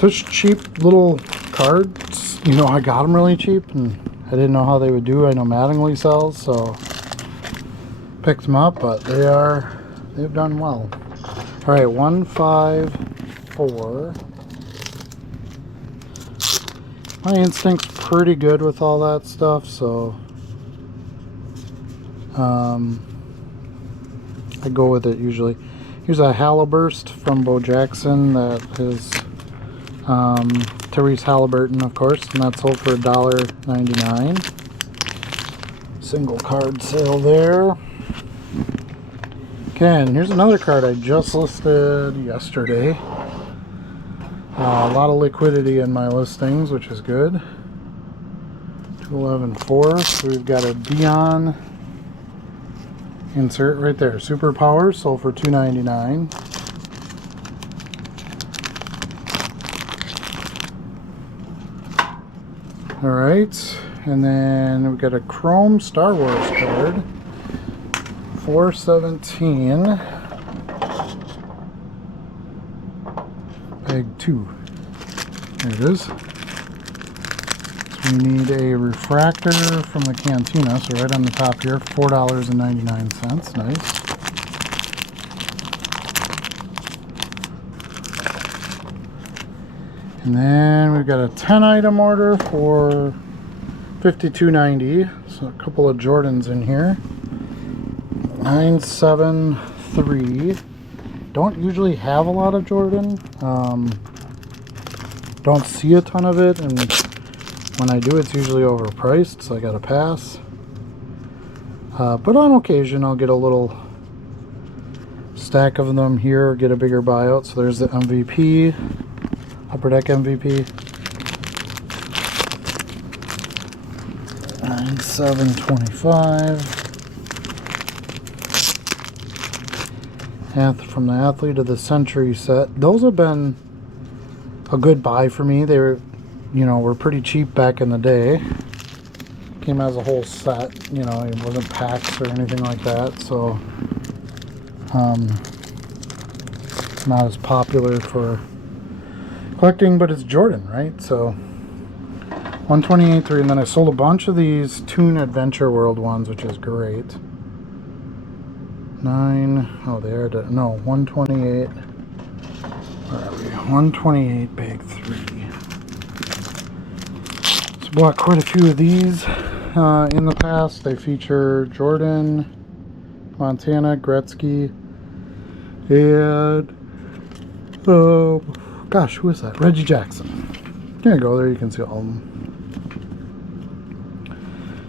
Such cheap little cards. You know, I got them really cheap, and I didn't know how they would do. I know Mattingly sells, so picked them up, but they've done well. All right, 154. My instinct's pretty good with all that stuff, so I go with it usually. Here's a Halliburst from Bo Jackson that is Therese Halliburton, of course, and that sold for $1.99. Single card sale there. Okay, and here's another card I just listed yesterday. A lot of liquidity in my listings, which is good. 211.4. So we've got a Dion insert right there. Superpower sold for $2.99. All right, and then we've got a Chrome Star Wars card. 417. Bag 2. There it is. So we need a refractor from the Cantina, so right on the top here, $4.99. Nice. And then we've got a 10-item order for $52.90. So a couple of Jordans in here. 973. Don't usually have a lot of Jordan. Don't see a ton of it, and when I do, it's usually overpriced, so I gotta pass. But on occasion, I'll get a little stack of them here, or get a bigger buyout. So there's the MVP, Upper Deck MVP. 9725. From the Athlete of the Century set. Those have been a good buy for me. They were, were pretty cheap back in the day. Came as a whole set, it wasn't packs or anything like that, so not as popular for collecting, but it's Jordan, right? So 128.3, and then I sold a bunch of these Toon Adventure World ones, which is great. 128. Where are we? 128, bag 3. So bought quite a few of these in the past. They feature Jordan, Montana, Gretzky, and gosh, who is that? Reggie Jackson. There you go. There you can see all of them.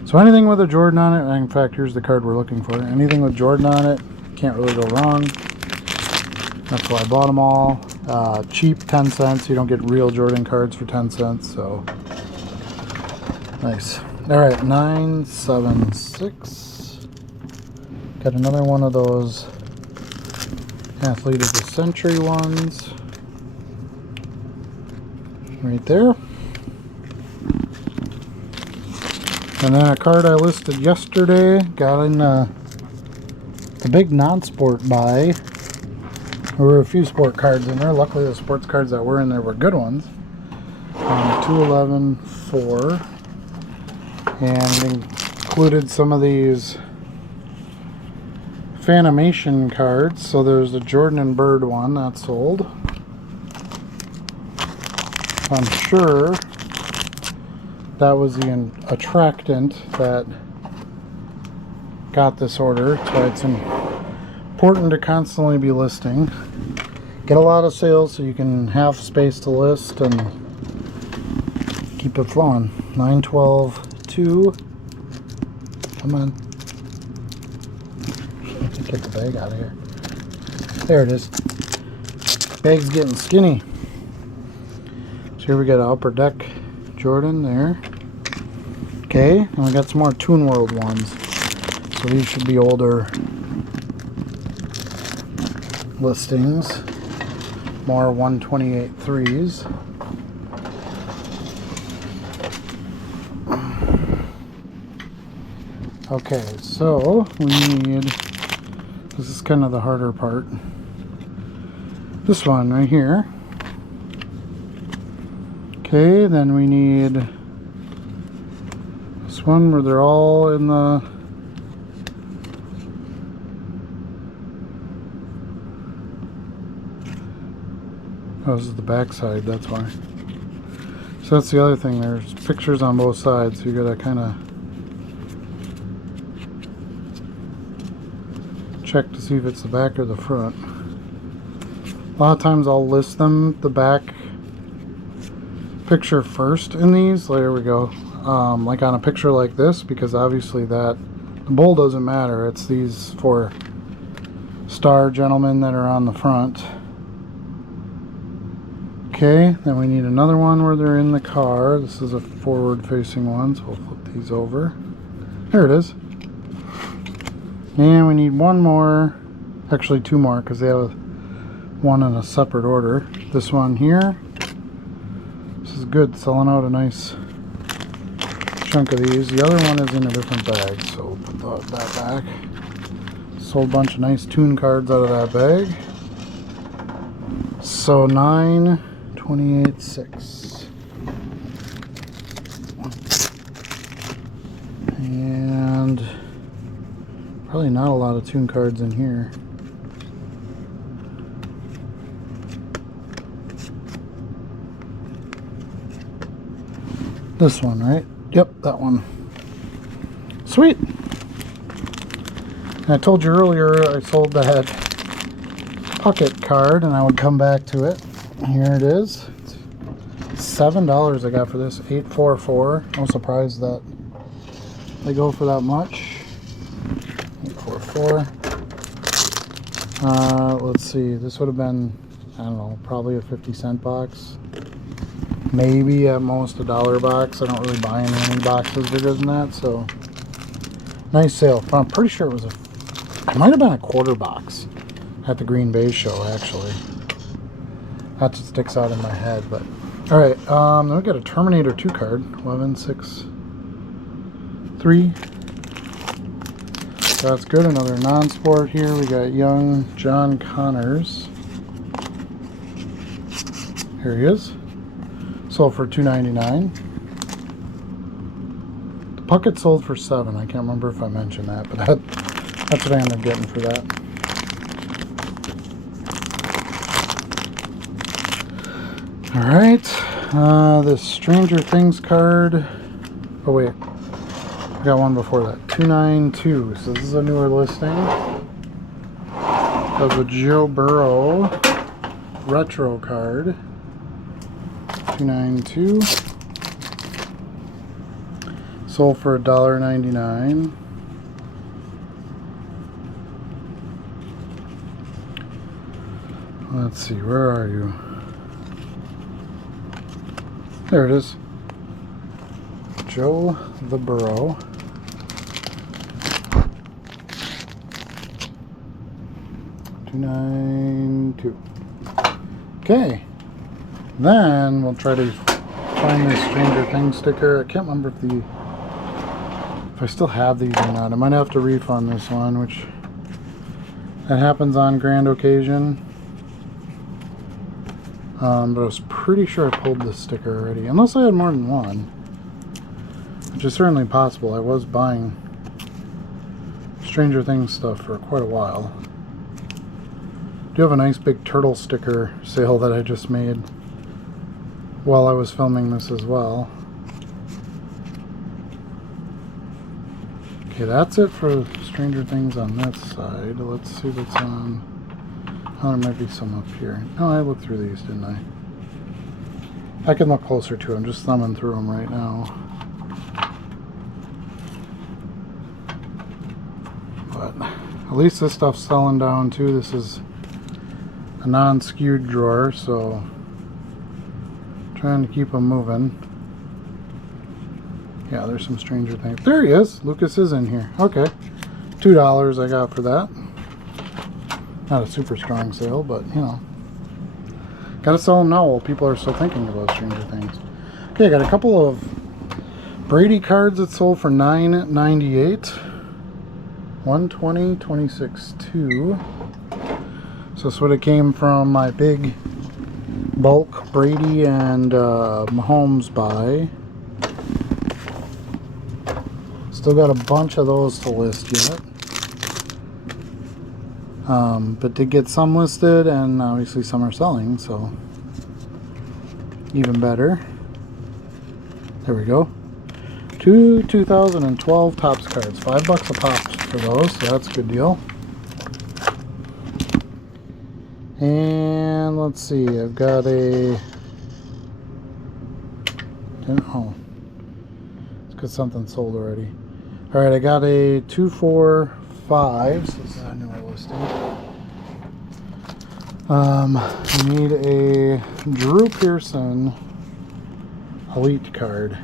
So anything with a Jordan on it, in fact, here's the card we're looking for. Anything with Jordan on it, can't really go wrong. That's why I bought them all. Cheap, 10 cents. You don't get real Jordan cards for 10 cents, so nice. All right, 976. Got another one of those Athlete of the Century ones. Right there. And then a card I listed yesterday, got in the big non-sport buy. There were a few sport cards in there. Luckily the sports cards that were in there were good ones. 211.4. And included some of these Fanimation cards. So there's the Jordan and Bird one that sold. I'm sure that was the attractant that got this order. So it's important to constantly be listing. Get a lot of sales so you can have space to list and keep it flowing. 912.2. Come on. Get the bag out of here. There it is. Bag's getting skinny. So here we got an Upper Deck Jordan there. Okay, and we got some more Toon World ones. So these should be older listings. More 128.3s. Okay, so we need, this is kind of the harder part, this one right here. Okay, then we need this one where they're all in the... Oh, this is the back side, that's why. So that's the other thing, there's pictures on both sides, so you gotta kind of check to see if it's the back or the front. A lot of times I'll list them, the back picture first in these. There we go. Like on a picture like this, because obviously that the bowl doesn't matter. It's these 4 star gentlemen that are on the front. Okay, then we need another one where they're in the car. This is a forward facing one, so we'll flip these over. There it is. And we need one more, actually 2 more, because they have one in a separate order. This one here. This is good, selling out a nice chunk of these. The other one is in a different bag, so we'll put that back. Sold a bunch of nice tune cards out of that bag. So 9, 28, 6. And probably not a lot of tune cards in here. This one, right? Yep, that one. Sweet. And I told you earlier I sold that pocket card and I would come back to it. Here it is. It's $7 I got for this. 844. I'm surprised that they go for that much. 844. Let's see. This would have been, I don't know, probably a 50-cent box. Maybe at most a $1 box. I don't really buy any boxes bigger than that, so nice sale. I'm pretty sure it was it might have been a quarter box at the Green Bay show, actually. That just sticks out in my head, but all right. Then we got a Terminator 2 card, 11, 6, 3. So that's good. Another non-sport here. We got young John Connors. Here he is. Sold for $2.99. The pucket sold for $7. I can't remember if I mentioned that, but that's what I ended up getting for that. All right, this Stranger Things card. Oh wait, I got one before that. 292. So this is a newer listing of a Joe Burrow retro card. 292. Sold for $1.99. Let's see, where are you? There it is. Joe the Burrow. $2.92. Okay. Then we'll try to find this Stranger Things sticker. I can't remember if I still have these or not. I might have to refund this one, which that happens on grand occasion. But I was pretty sure I pulled this sticker already, unless I had more than one, which is certainly possible. I was buying Stranger Things stuff for quite a while. I do have a nice big turtle sticker sale that I just made while I was filming this as well. Okay, that's it for Stranger Things on that side. Let's see what's on. Oh, there might be some up here. Oh, I looked through these, didn't I? I can look closer to them. Just thumbing through them right now. But at least this stuff's selling down too. This is a non-skewed drawer, so trying to keep them moving. Yeah, there's some Stranger Things. There he is. Lucas is in here. Okay. $2 I got for that. Not a super strong sale, but you know. Gotta sell them now while people are still thinking about Stranger Things. Okay, I got a couple of Brady cards that sold for $9.98. 120, 26, 2. So this would have came from my big bulk Brady and Mahomes buy. Still got a bunch of those to list yet. But did get some listed, and obviously some are selling, so even better. There we go. Two 2012 Topps cards. $5 a pop for those, so that's a good deal. And let's see, I've got a... Oh, it's because something sold already. Alright, I got a 245. So this is a newer listing. I need a Drew Pearson Elite card.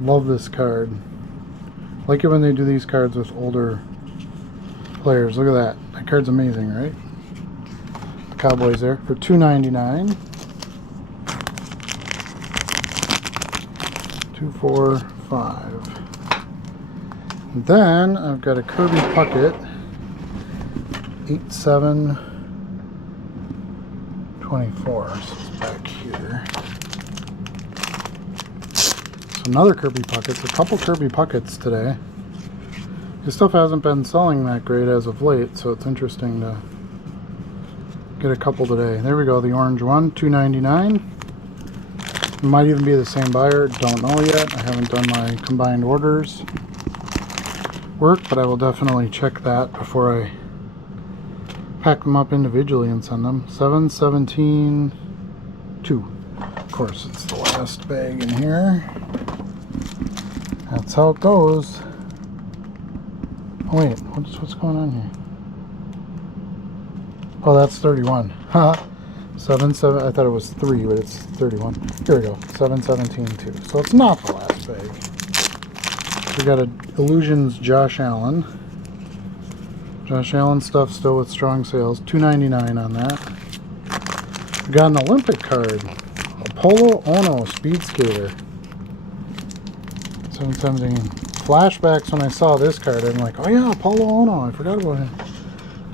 Love this card. Like it when they do these cards with older players. Look at that. That card's amazing, right? The Cowboys there for $2.99. 245. Then I've got a Kirby Puckett 8724. So it's back here. So another Kirby Puckett. A couple Kirby Puckets today. This stuff hasn't been selling that great as of late, so it's interesting to get a couple today. There we go, the orange one, $2.99. Might even be the same buyer, don't know yet. I haven't done my combined orders work, but I will definitely check that before I pack them up individually and send them. 717-2. Of course, it's the last bag in here. That's how it goes. Oh wait, what's going on here? Oh, that's 31. Haha. 77. I thought it was 3, but it's 31. Here we go. 717-2. So it's not the last bag. We got a Illusions Josh Allen. Josh Allen stuff still with strong sales. $2.99 on that. We got an Olympic card. Apollo Ono Speed Skater. 717. Flashbacks when I saw this card. I'm like, oh yeah, Apollo Ono. I forgot about him.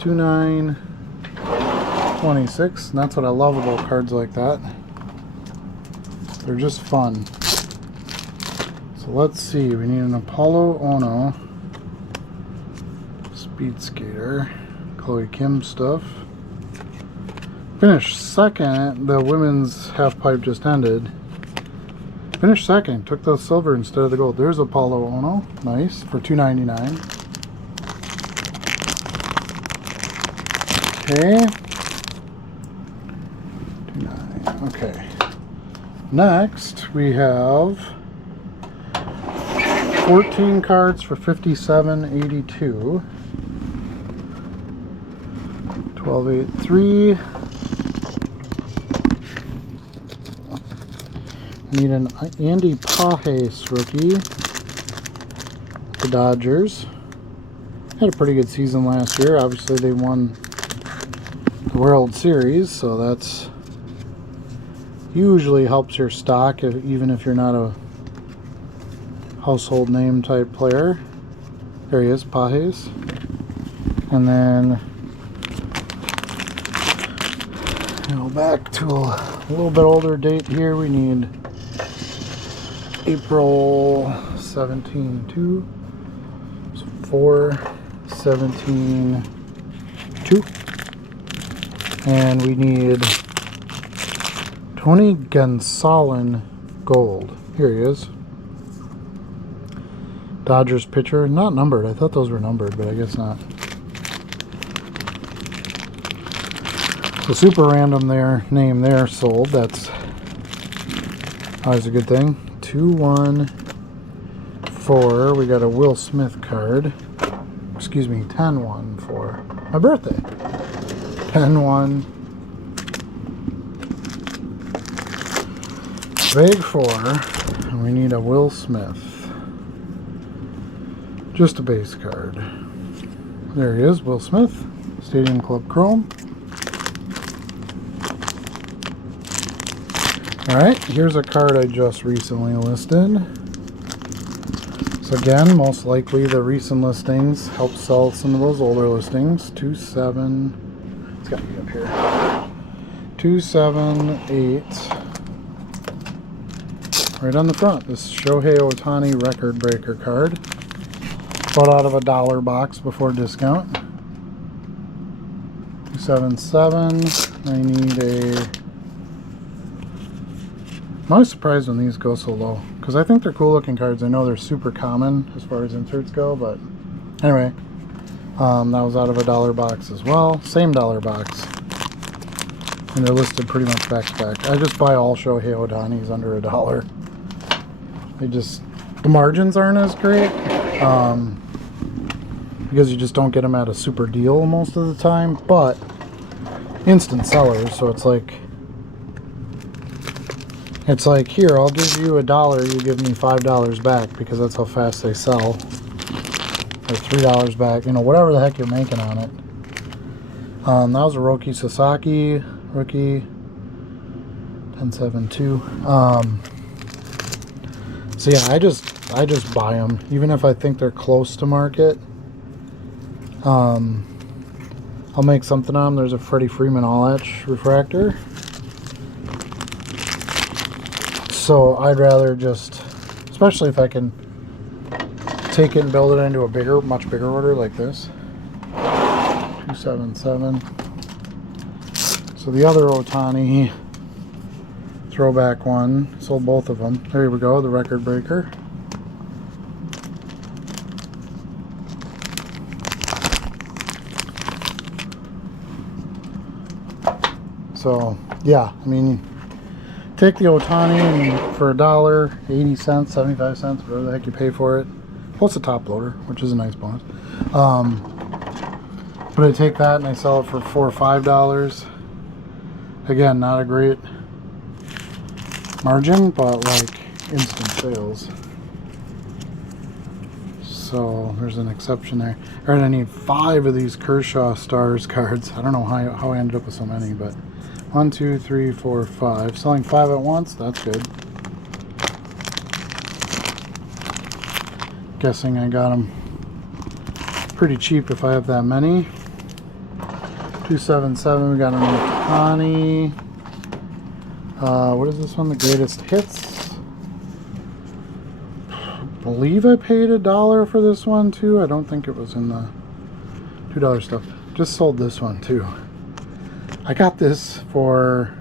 2926. And that's what I love about cards like that. They're just fun. So let's see. We need an Apollo Ono Speed Skater. Chloe Kim stuff. Finished second. The women's half pipe just ended. Finished second. Took the silver instead of the gold. There's Apollo Ono. Nice. For $2.99. Okay. $2.99. Okay. Next, we have 14 cards for $57.82. 1283. Need an Andy Pages rookie. The Dodgers. Had a pretty good season last year. Obviously, they won the World Series, so that's usually helps your stock, even if you're not a household name type player. There he is, Pages. And then go back to a little bit older date here. We need April 17-2. So 4/17/2. And we need Tony Gonsolin gold. Here he is. Dodgers pitcher. Not numbered. I thought those were numbered, but I guess not. The super random name there sold. That's always a good thing. 2/1/4. We got a Will Smith card. Excuse me, 10/1 for my birthday. 10/1. Big 4. And we need a Will Smith. Just a base card. There he is, Will Smith. Stadium Club Chrome. Alright, here's a card I just recently listed. So again, most likely the recent listings help sell some of those older listings. 27, it's got to be up here. 278 right on the front, this Shohei Ohtani record breaker card. Bought out of a $1 box before discount. 277. I need a... I'm always surprised when these go so low, because I think they're cool looking cards. I know they're super common as far as inserts go, but anyway, that was out of a $1 box as well. Same $1 box. And they're listed pretty much back to back. I just buy all Shohei Ohtanis under $1. They just, the margins aren't as great. Because you just don't get them at a super deal most of the time, but instant sellers, so it's like here, I'll give you $1, you give me $5 back, because that's how fast they sell, or $3 back, you know, whatever the heck you're making on it. That was a Roki Sasaki rookie 1072. So yeah, I just buy them even if I think they're close to market. I'll make something on them. There's a Freddie Freeman all-etch refractor. So I'd rather just, especially if I can take it and build it into a bigger, much bigger order like this. 277. So the other Ohtani throwback one, sold both of them. There we go, the record breaker. So yeah, I mean, take the Ohtani and for $1, 80 cents, 75 cents, whatever the heck you pay for it, plus a top loader, which is a nice bonus. But I take that and I sell it for $4 or $5. Again, not a great margin, but like instant sales. So there's an exception there. All right, I need 5 of these Kershaw Stars cards. I don't know how I ended up with so many, but 1, 2, 3, 4, 5. Selling 5 at once, that's good. Guessing I got them pretty cheap if I have that many. 277, we got an Ohtani. What is this one? The greatest hits. I believe I paid $1 for this one too. I don't think it was in the $2 stuff. Just sold this one too. I got this for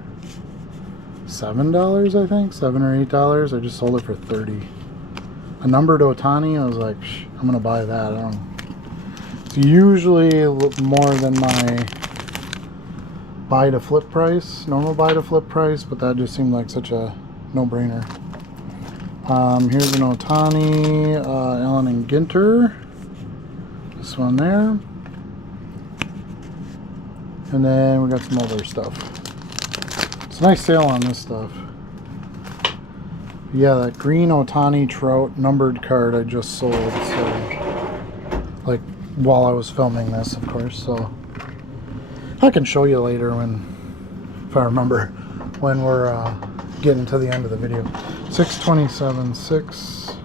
$7, I think, $7 or $8. I just sold it for $30. A numbered Ohtani, I was like, I'm gonna buy that. I don't. It's usually more than my buy to flip price, normal buy to flip price, but that just seemed like such a no-brainer. Here's an Ohtani, Allen and Ginter. This one there. And then we got some other stuff. It's a nice sale on this stuff. Yeah, that green Ohtani Trout numbered card I just sold, so like while I was filming this, of course, so I can show you later if I remember, when we're getting to the end of the video. 627.6.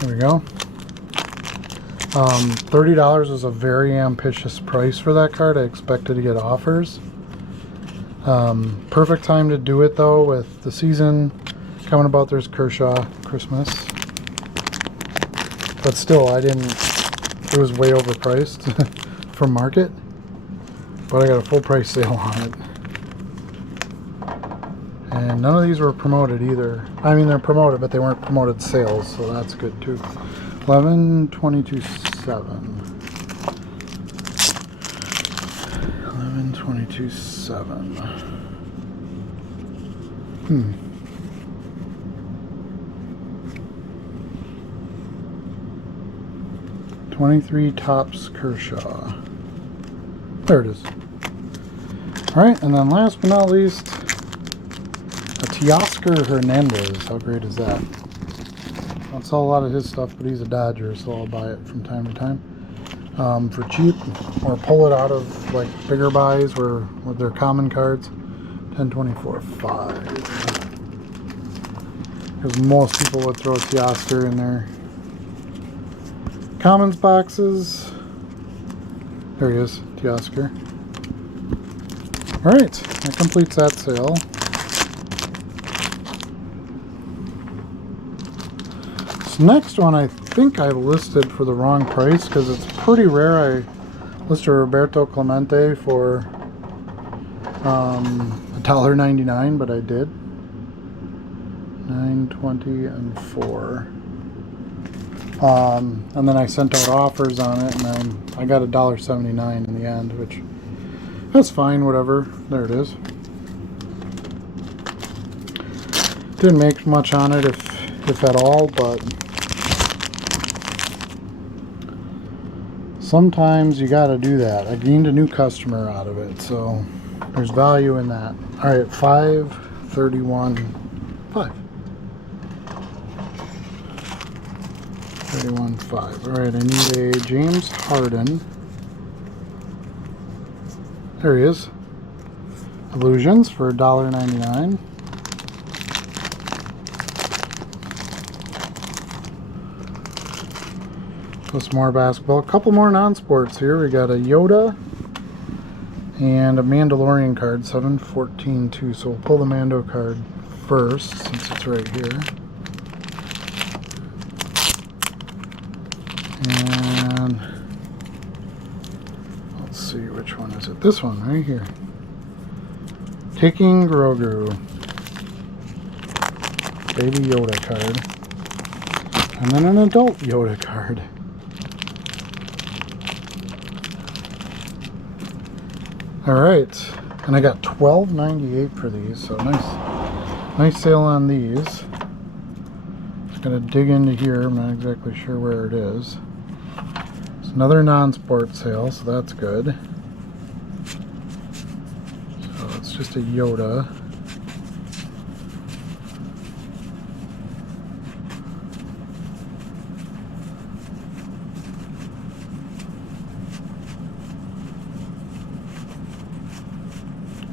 There we go. $30 was a very ambitious price for that card. I expected to get offers. Perfect time to do it though, with the season coming about. There's Kershaw Christmas, but still, it was way overpriced for market, but I got a full price sale on it. And none of these were promoted either. I mean, they're promoted, but they weren't promoted sales, so that's good too. 11/22/7. 11/22/7. 23 Topps Kershaw. There it is. Alright, and then last but not least, a Teoscar Hernandez. How great is that? I don't sell a lot of his stuff, but he's a Dodger, so I'll buy it from time to time for cheap, or pull it out of like bigger buys with their common cards. 10/24/5. Because most people would throw Teoscar in their commons boxes. There he is, Teoscar. Alright, that completes that sale. This next one I think I listed for the wrong price because it's pretty rare. I listed Roberto Clemente for $1.99, but I did. $9.20 and $4. And then I sent out offers on it, and then I got $1.79 in the end, which that's fine, whatever. There it is. Didn't make much on it, if at all, but sometimes you got to do that. I gained a new customer out of it, so there's value in that. All right, 531.5. 31.5. All right, I need a James Harden. There he is. Illusions for $1.99. Plus more basketball. A couple more non-sports here. We got a Yoda and a Mandalorian card, 714.2. So we'll pull the Mando card first since it's right here. And let's see, which one is it? This one right here. Taking Grogu. Baby Yoda card. And then an adult Yoda card. Alright, and I got $12.98 for these, so nice sale on these. Just gonna dig into here, I'm not exactly sure where it is. It's another non-sport sale, so that's good. So it's just a Yoda.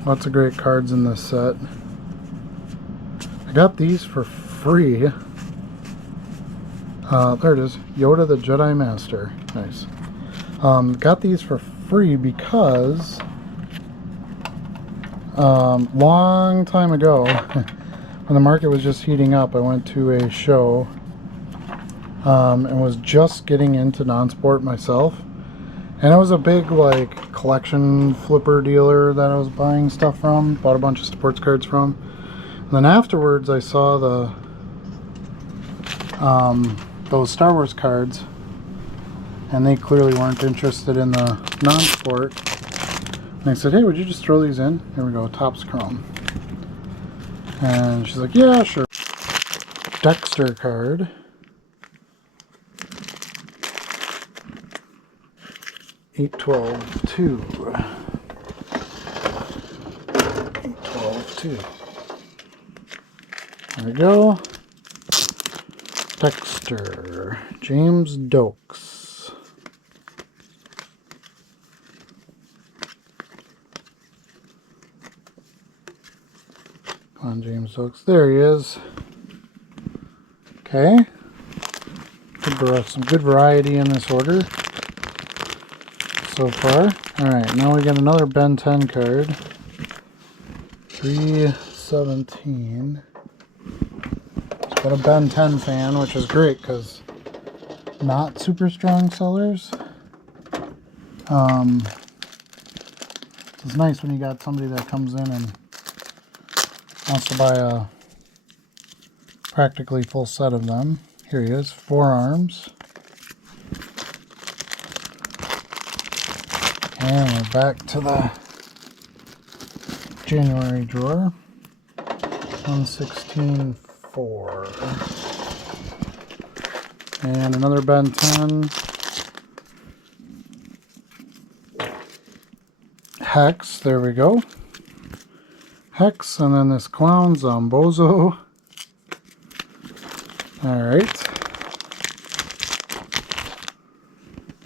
Lots of great cards in this set. I got these for free. There it is. Yoda the Jedi Master. Nice. Got these for free because long time ago, when the market was just heating up, I went to a show and was just getting into non-sport myself. And it was a big, like, collection flipper dealer that I was buying stuff from. Bought a bunch of sports cards from. And then afterwards, I saw the those Star Wars cards, and they clearly weren't interested in the non-sport. And I said, "Hey, would you just throw these in?" Here we go, Topps Chrome. And she's like, "Yeah, sure." Dexter card. 812.2. 812.2. There we go. Dexter. James Dokes. Come on, James Dokes. There he is. Okay. Some good variety in this order so far. Alright, now we got another Ben 10 card. 317. It's got a Ben 10 fan, which is great because not super strong sellers. It's nice when you got somebody that comes in and wants to buy a practically full set of them. Here he is, Forearms. And we're back to the January drawer. 116.4. And another Ben 10. Hex, there we go. Hex, and then this clown, Zombozo. Alright.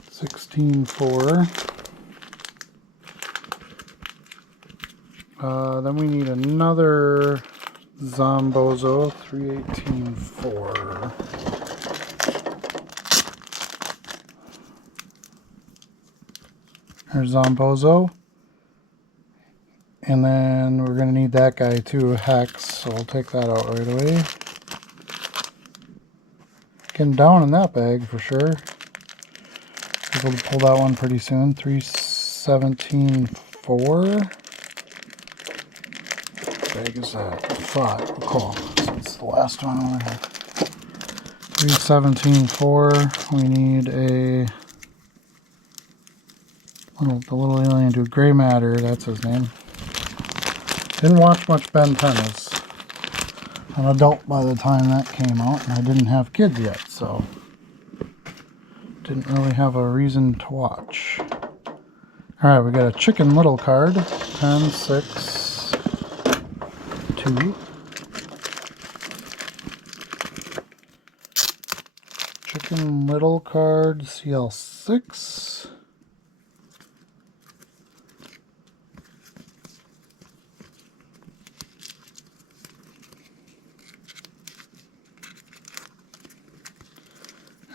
16.4. Then we need another Zombozo, 318.4. There's Zombozo. And then we're going to need that guy too, Hex, so we'll take that out right away. Getting down in that bag for sure. Able to pull that one pretty soon. 317.4. What bag is that? 5. Cool. So it's the last one over here. 317.4. We need the little alien dude. Gray Matter, that's his name. Didn't watch much Ben 10. As an adult by the time that came out, and I didn't have kids yet, so didn't really have a reason to watch. Alright, we got a Chicken Little card. 10, 6, 2. Chicken Little card, CL6.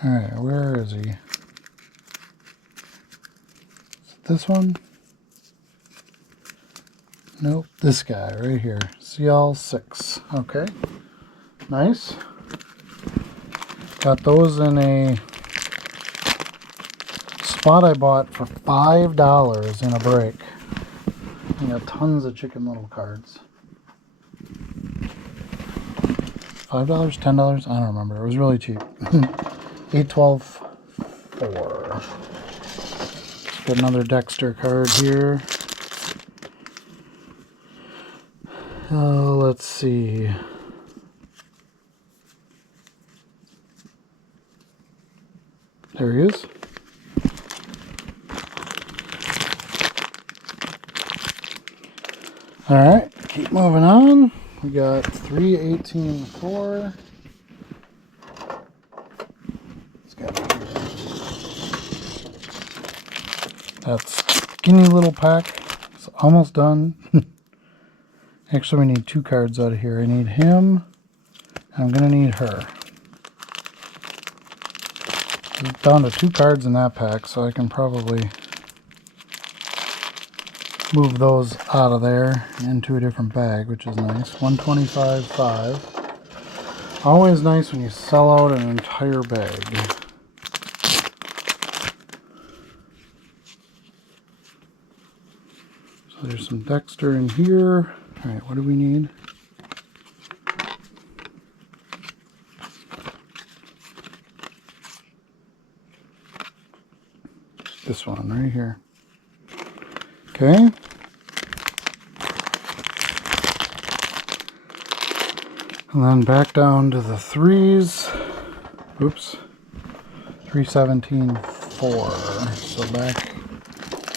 Alright, where is he? Is it this one? Nope, this guy right here. CL6. Okay. Nice. Got those in a spot I bought for $5 in a break. I got tons of Chicken Little cards. $5, $10? I don't remember. It was really cheap. 812.4. Got another Dexter card here. Let's see. There he is. Alright, keep moving on. We got 318.4. That's skinny little pack. It's almost done. Actually, we need 2 cards out of here. I need him, and I'm going to need her. I'm down to 2 cards in that pack, so I can probably move those out of there into a different bag, which is nice. 125.5. Always nice when you sell out an entire bag. So there's some Dexter in here. Alright, what do we need? This one right here. Okay. And then back down to the 3s. Oops. 317.4. So back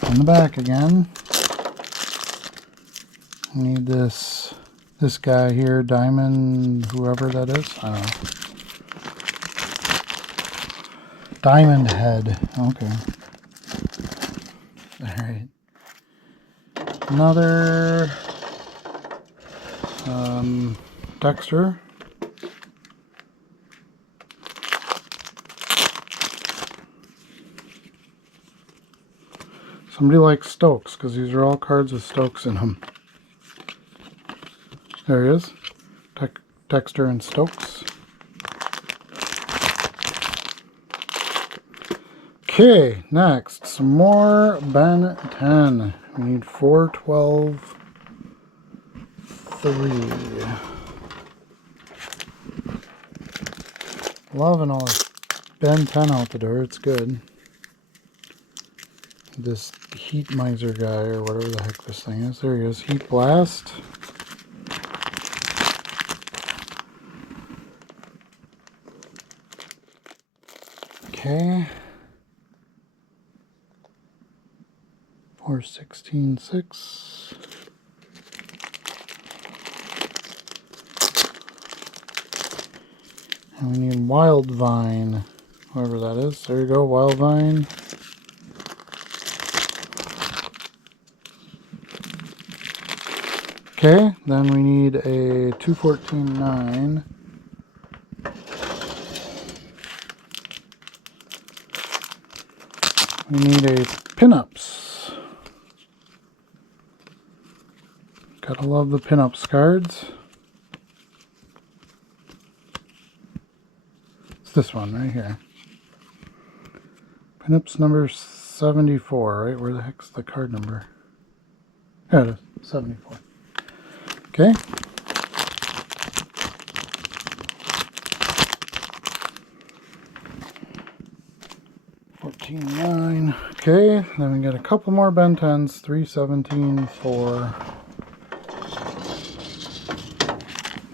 in the back again. I need this guy here, Diamond, whoever that is. I don't know. Diamond Head. Okay. Alright. Another Dexter. Somebody likes Stokes, because these are all cards with Stokes in them. There he is. Dexter and Stokes. Okay, next. Some more Ben 10. We need 412.3. Loving all this Ben 10 out the door. It's good. This Heat Miser guy, or whatever the heck this thing is. There he is. Heat Blast. Okay. 416.6. And we need Wild Vine, whoever that is. There you go, Wild Vine. Okay, then we need a 214.9. We need a Pinups. Gotta love the Pinups cards. It's this one right here. Pinups number 74, right? Where the heck's the card number? There it is, 74. Okay. $14.9. Okay, then we got a couple more Ben 10s. $3.17, 4.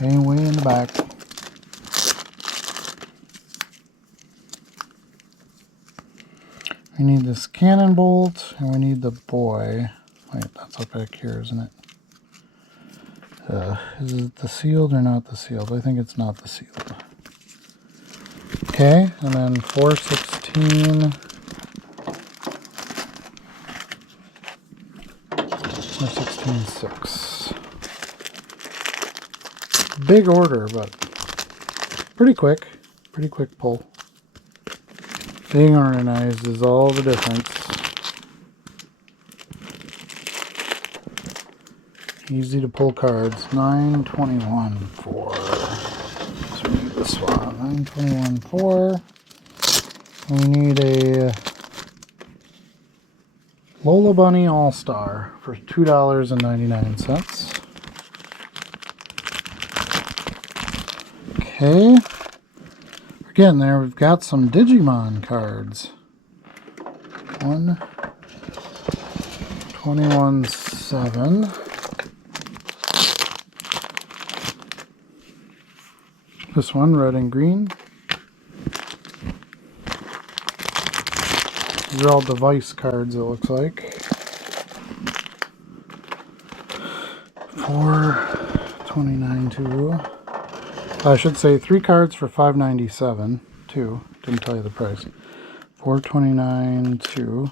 And way in the back. We need this cannon bolt, and we need the boy. Wait, that's up back here, isn't it? Is it the sealed or not the sealed? I think it's not the sealed. Okay, and then 416. 416.6. Big order, but pretty quick. Pretty quick pull. Being organized is all the difference. Easy to pull cards. 921 4. So we need this one. 921 4. We need a Lola Bunny All-Star for $2.99. Okay. Again, there we've got some Digimon cards. 21-7. This one, red and green. These are all device cards, it looks like. 429.2. I should say 3 cards for $5.97. 2. Didn't tell you the price. 429.2.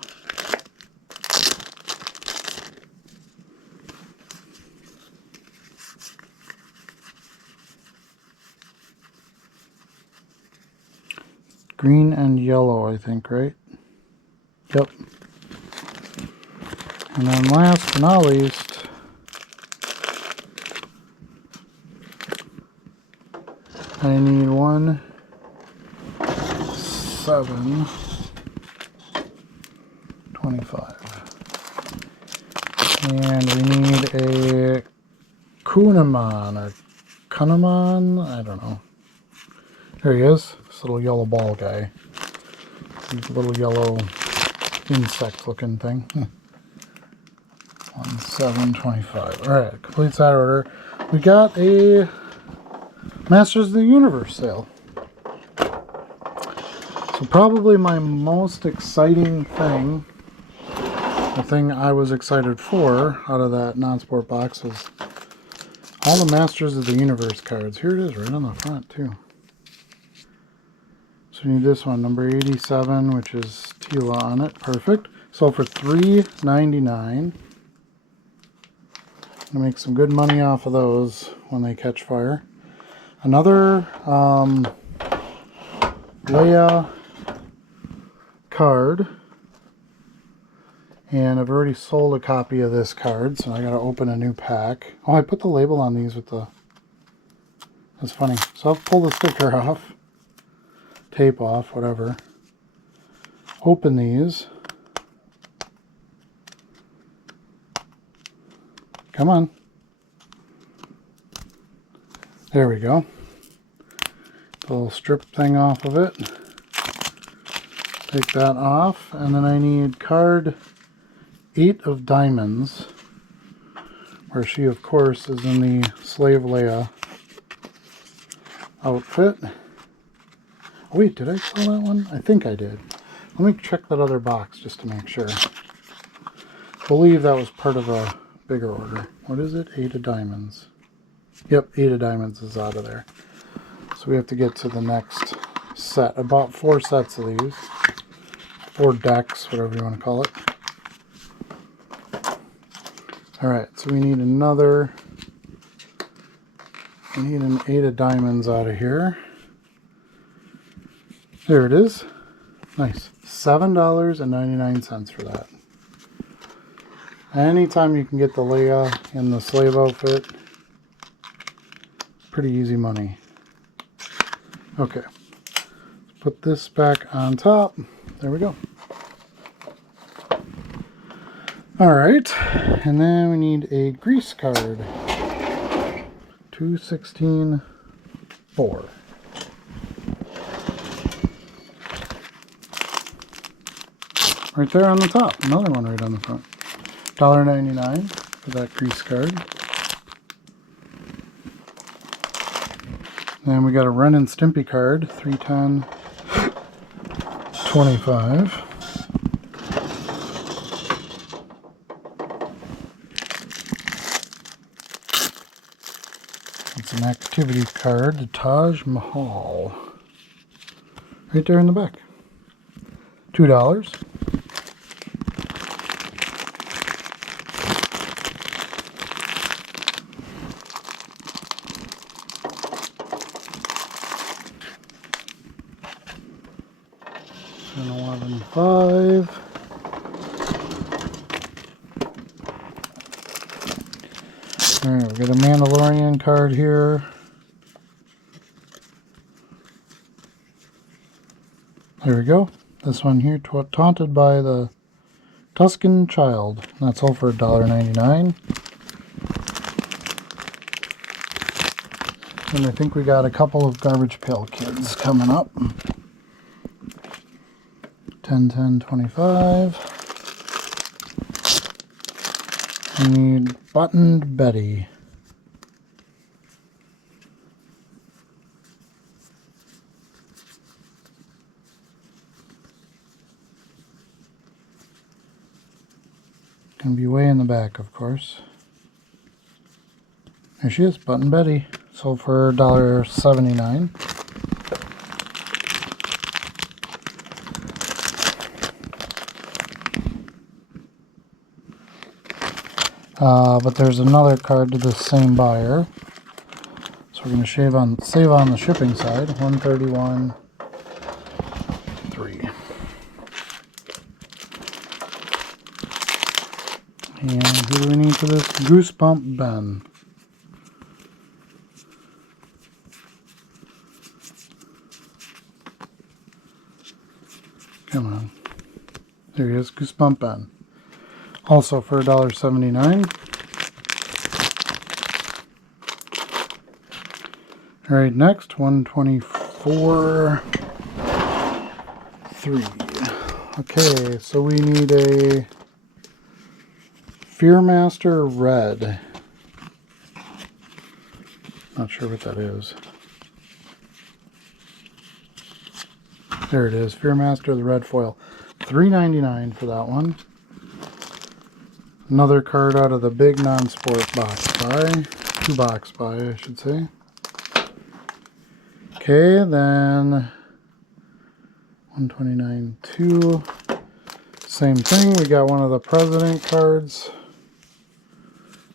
Green and yellow, I think, right? Yep. And then last but not least, I need 1, 7, 25. And we need a Kunaman or Kunaman, I don't know. There he is, this little yellow ball guy. This little yellow insect looking thing. 1,725. Alright, completes that order. We got a Masters of the Universe sale. So probably my most exciting thing, the thing I was excited for out of that non-sport box, was all the Masters of the Universe cards. Here it is right on the front too. So we need this one, number 87, which is Tila on it. Perfect. So for $3.99. I'm gonna make some good money off of those when they catch fire. Another Leia card, and I've already sold a copy of this card, so I gotta open a new pack. Oh, I put the label on these with the, that's funny. So I'll pull the sticker off, tape off, whatever. Open these. Come on. There we go. The little strip thing off of it. Take that off, and then I need card 8 of Diamonds, where she of course is in the Slave Leia outfit. Oh, wait, did I sell that one? I think I did. Let me check that other box just to make sure. I believe that was part of a bigger order. What is it? 8 of Diamonds. Yep, 8 of Diamonds is out of there. So we have to get to the next set. I bought 4 sets of these. 4 decks, whatever you want to call it. Alright, so we need another. We need an 8 of Diamonds out of here. There it is. Nice. $7.99 for that. Anytime you can get the Leia in the slave outfit, pretty easy money. Okay. put this back on top. There we go. Alright, and then we need a grease card. 216.4. Right there on the top. Another one right on the front. $1.99 for that grease card. Then we got a Ren and Stimpy card. 310.25. It's an activity card, the Taj Mahal. Right there in the back. $2. And 11.5. Alright, we got a Mandalorian card here. There we go. This one here, Taunted by the Tuscan Child. That's all for $1.99. And I think we got a couple of Garbage Pail Kids coming up. 10.25. We need Buttoned Betty. Gonna be way in the back, of course. There she is, Button Betty. Sold for $1.79. But there's another card to the same buyer. So we're going to save on the shipping side. 131.3. And who do we need for this? Goosebump Ben. Come on. There he is, Goosebump Ben. Also for $1.79. Alright, next, 124.3. Okay, so we need a Fearmaster Red. Not sure what that is. There it is, Fearmaster the Red Foil. $3.99 for that one. Another card out of the big non-sport box buy. 2-box buy, I should say. Okay, then 129.2. Same thing, we got one of the President cards.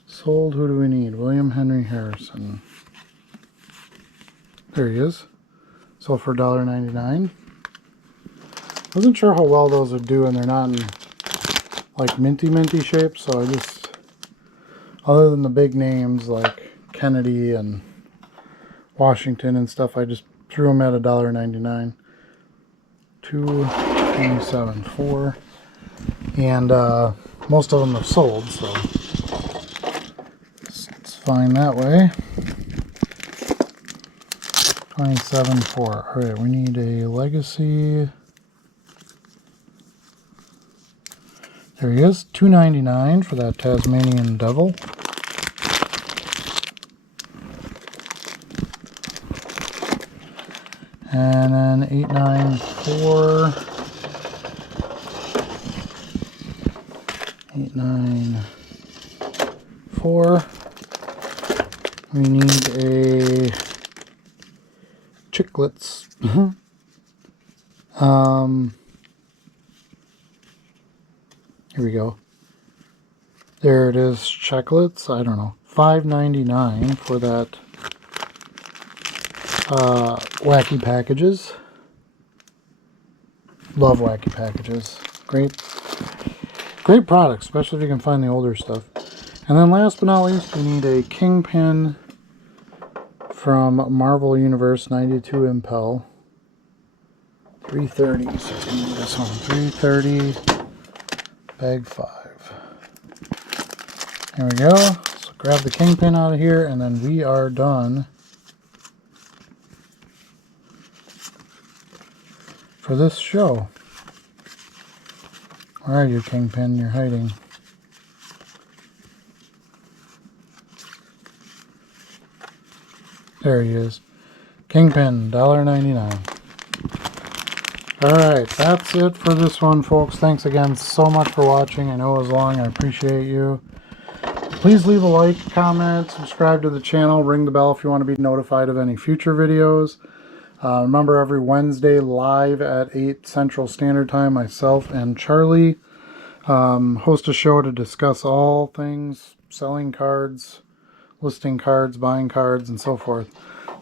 Sold, who do we need? William Henry Harrison. There he is. Sold for $1.99. Wasn't sure how well those would do, and they're not in like minty shape, so I just, other than the big names like Kennedy and Washington and stuff, I just threw them at $1.99. 227.4, and most of them have sold, so it's fine that way. 27.4. All right, we need a Legacy. There he is, $2.99 for that Tasmanian Devil. And then 894. 894. We need a Chiclets. Here we go. There it is, Chiclets. I don't know. $5.99 for that wacky packages. Love wacky packages. Great product, especially if you can find the older stuff. And then last but not least, we need a Kingpin from Marvel Universe 92 Impel. 330. So it's going to be this one. 330, bag 5. Here we go. So grab the kingpin out of here, and then we are done for this show. Where are you, kingpin? You're hiding. There he is. Kingpin, $1.99. Alright, that's it for this one, folks. Thanks again so much for watching. I know it was long. I appreciate you. Please leave a like, comment, subscribe to the channel, ring the bell if you want to be notified of any future videos. Remember, every Wednesday live at 8 Central Standard Time, myself and Charlie host a show to discuss all things selling cards, listing cards, buying cards, and so forth.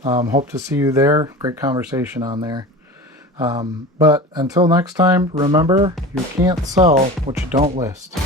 Hope to see you there. Great conversation on there. But until next time, remember, you can't sell what you don't list.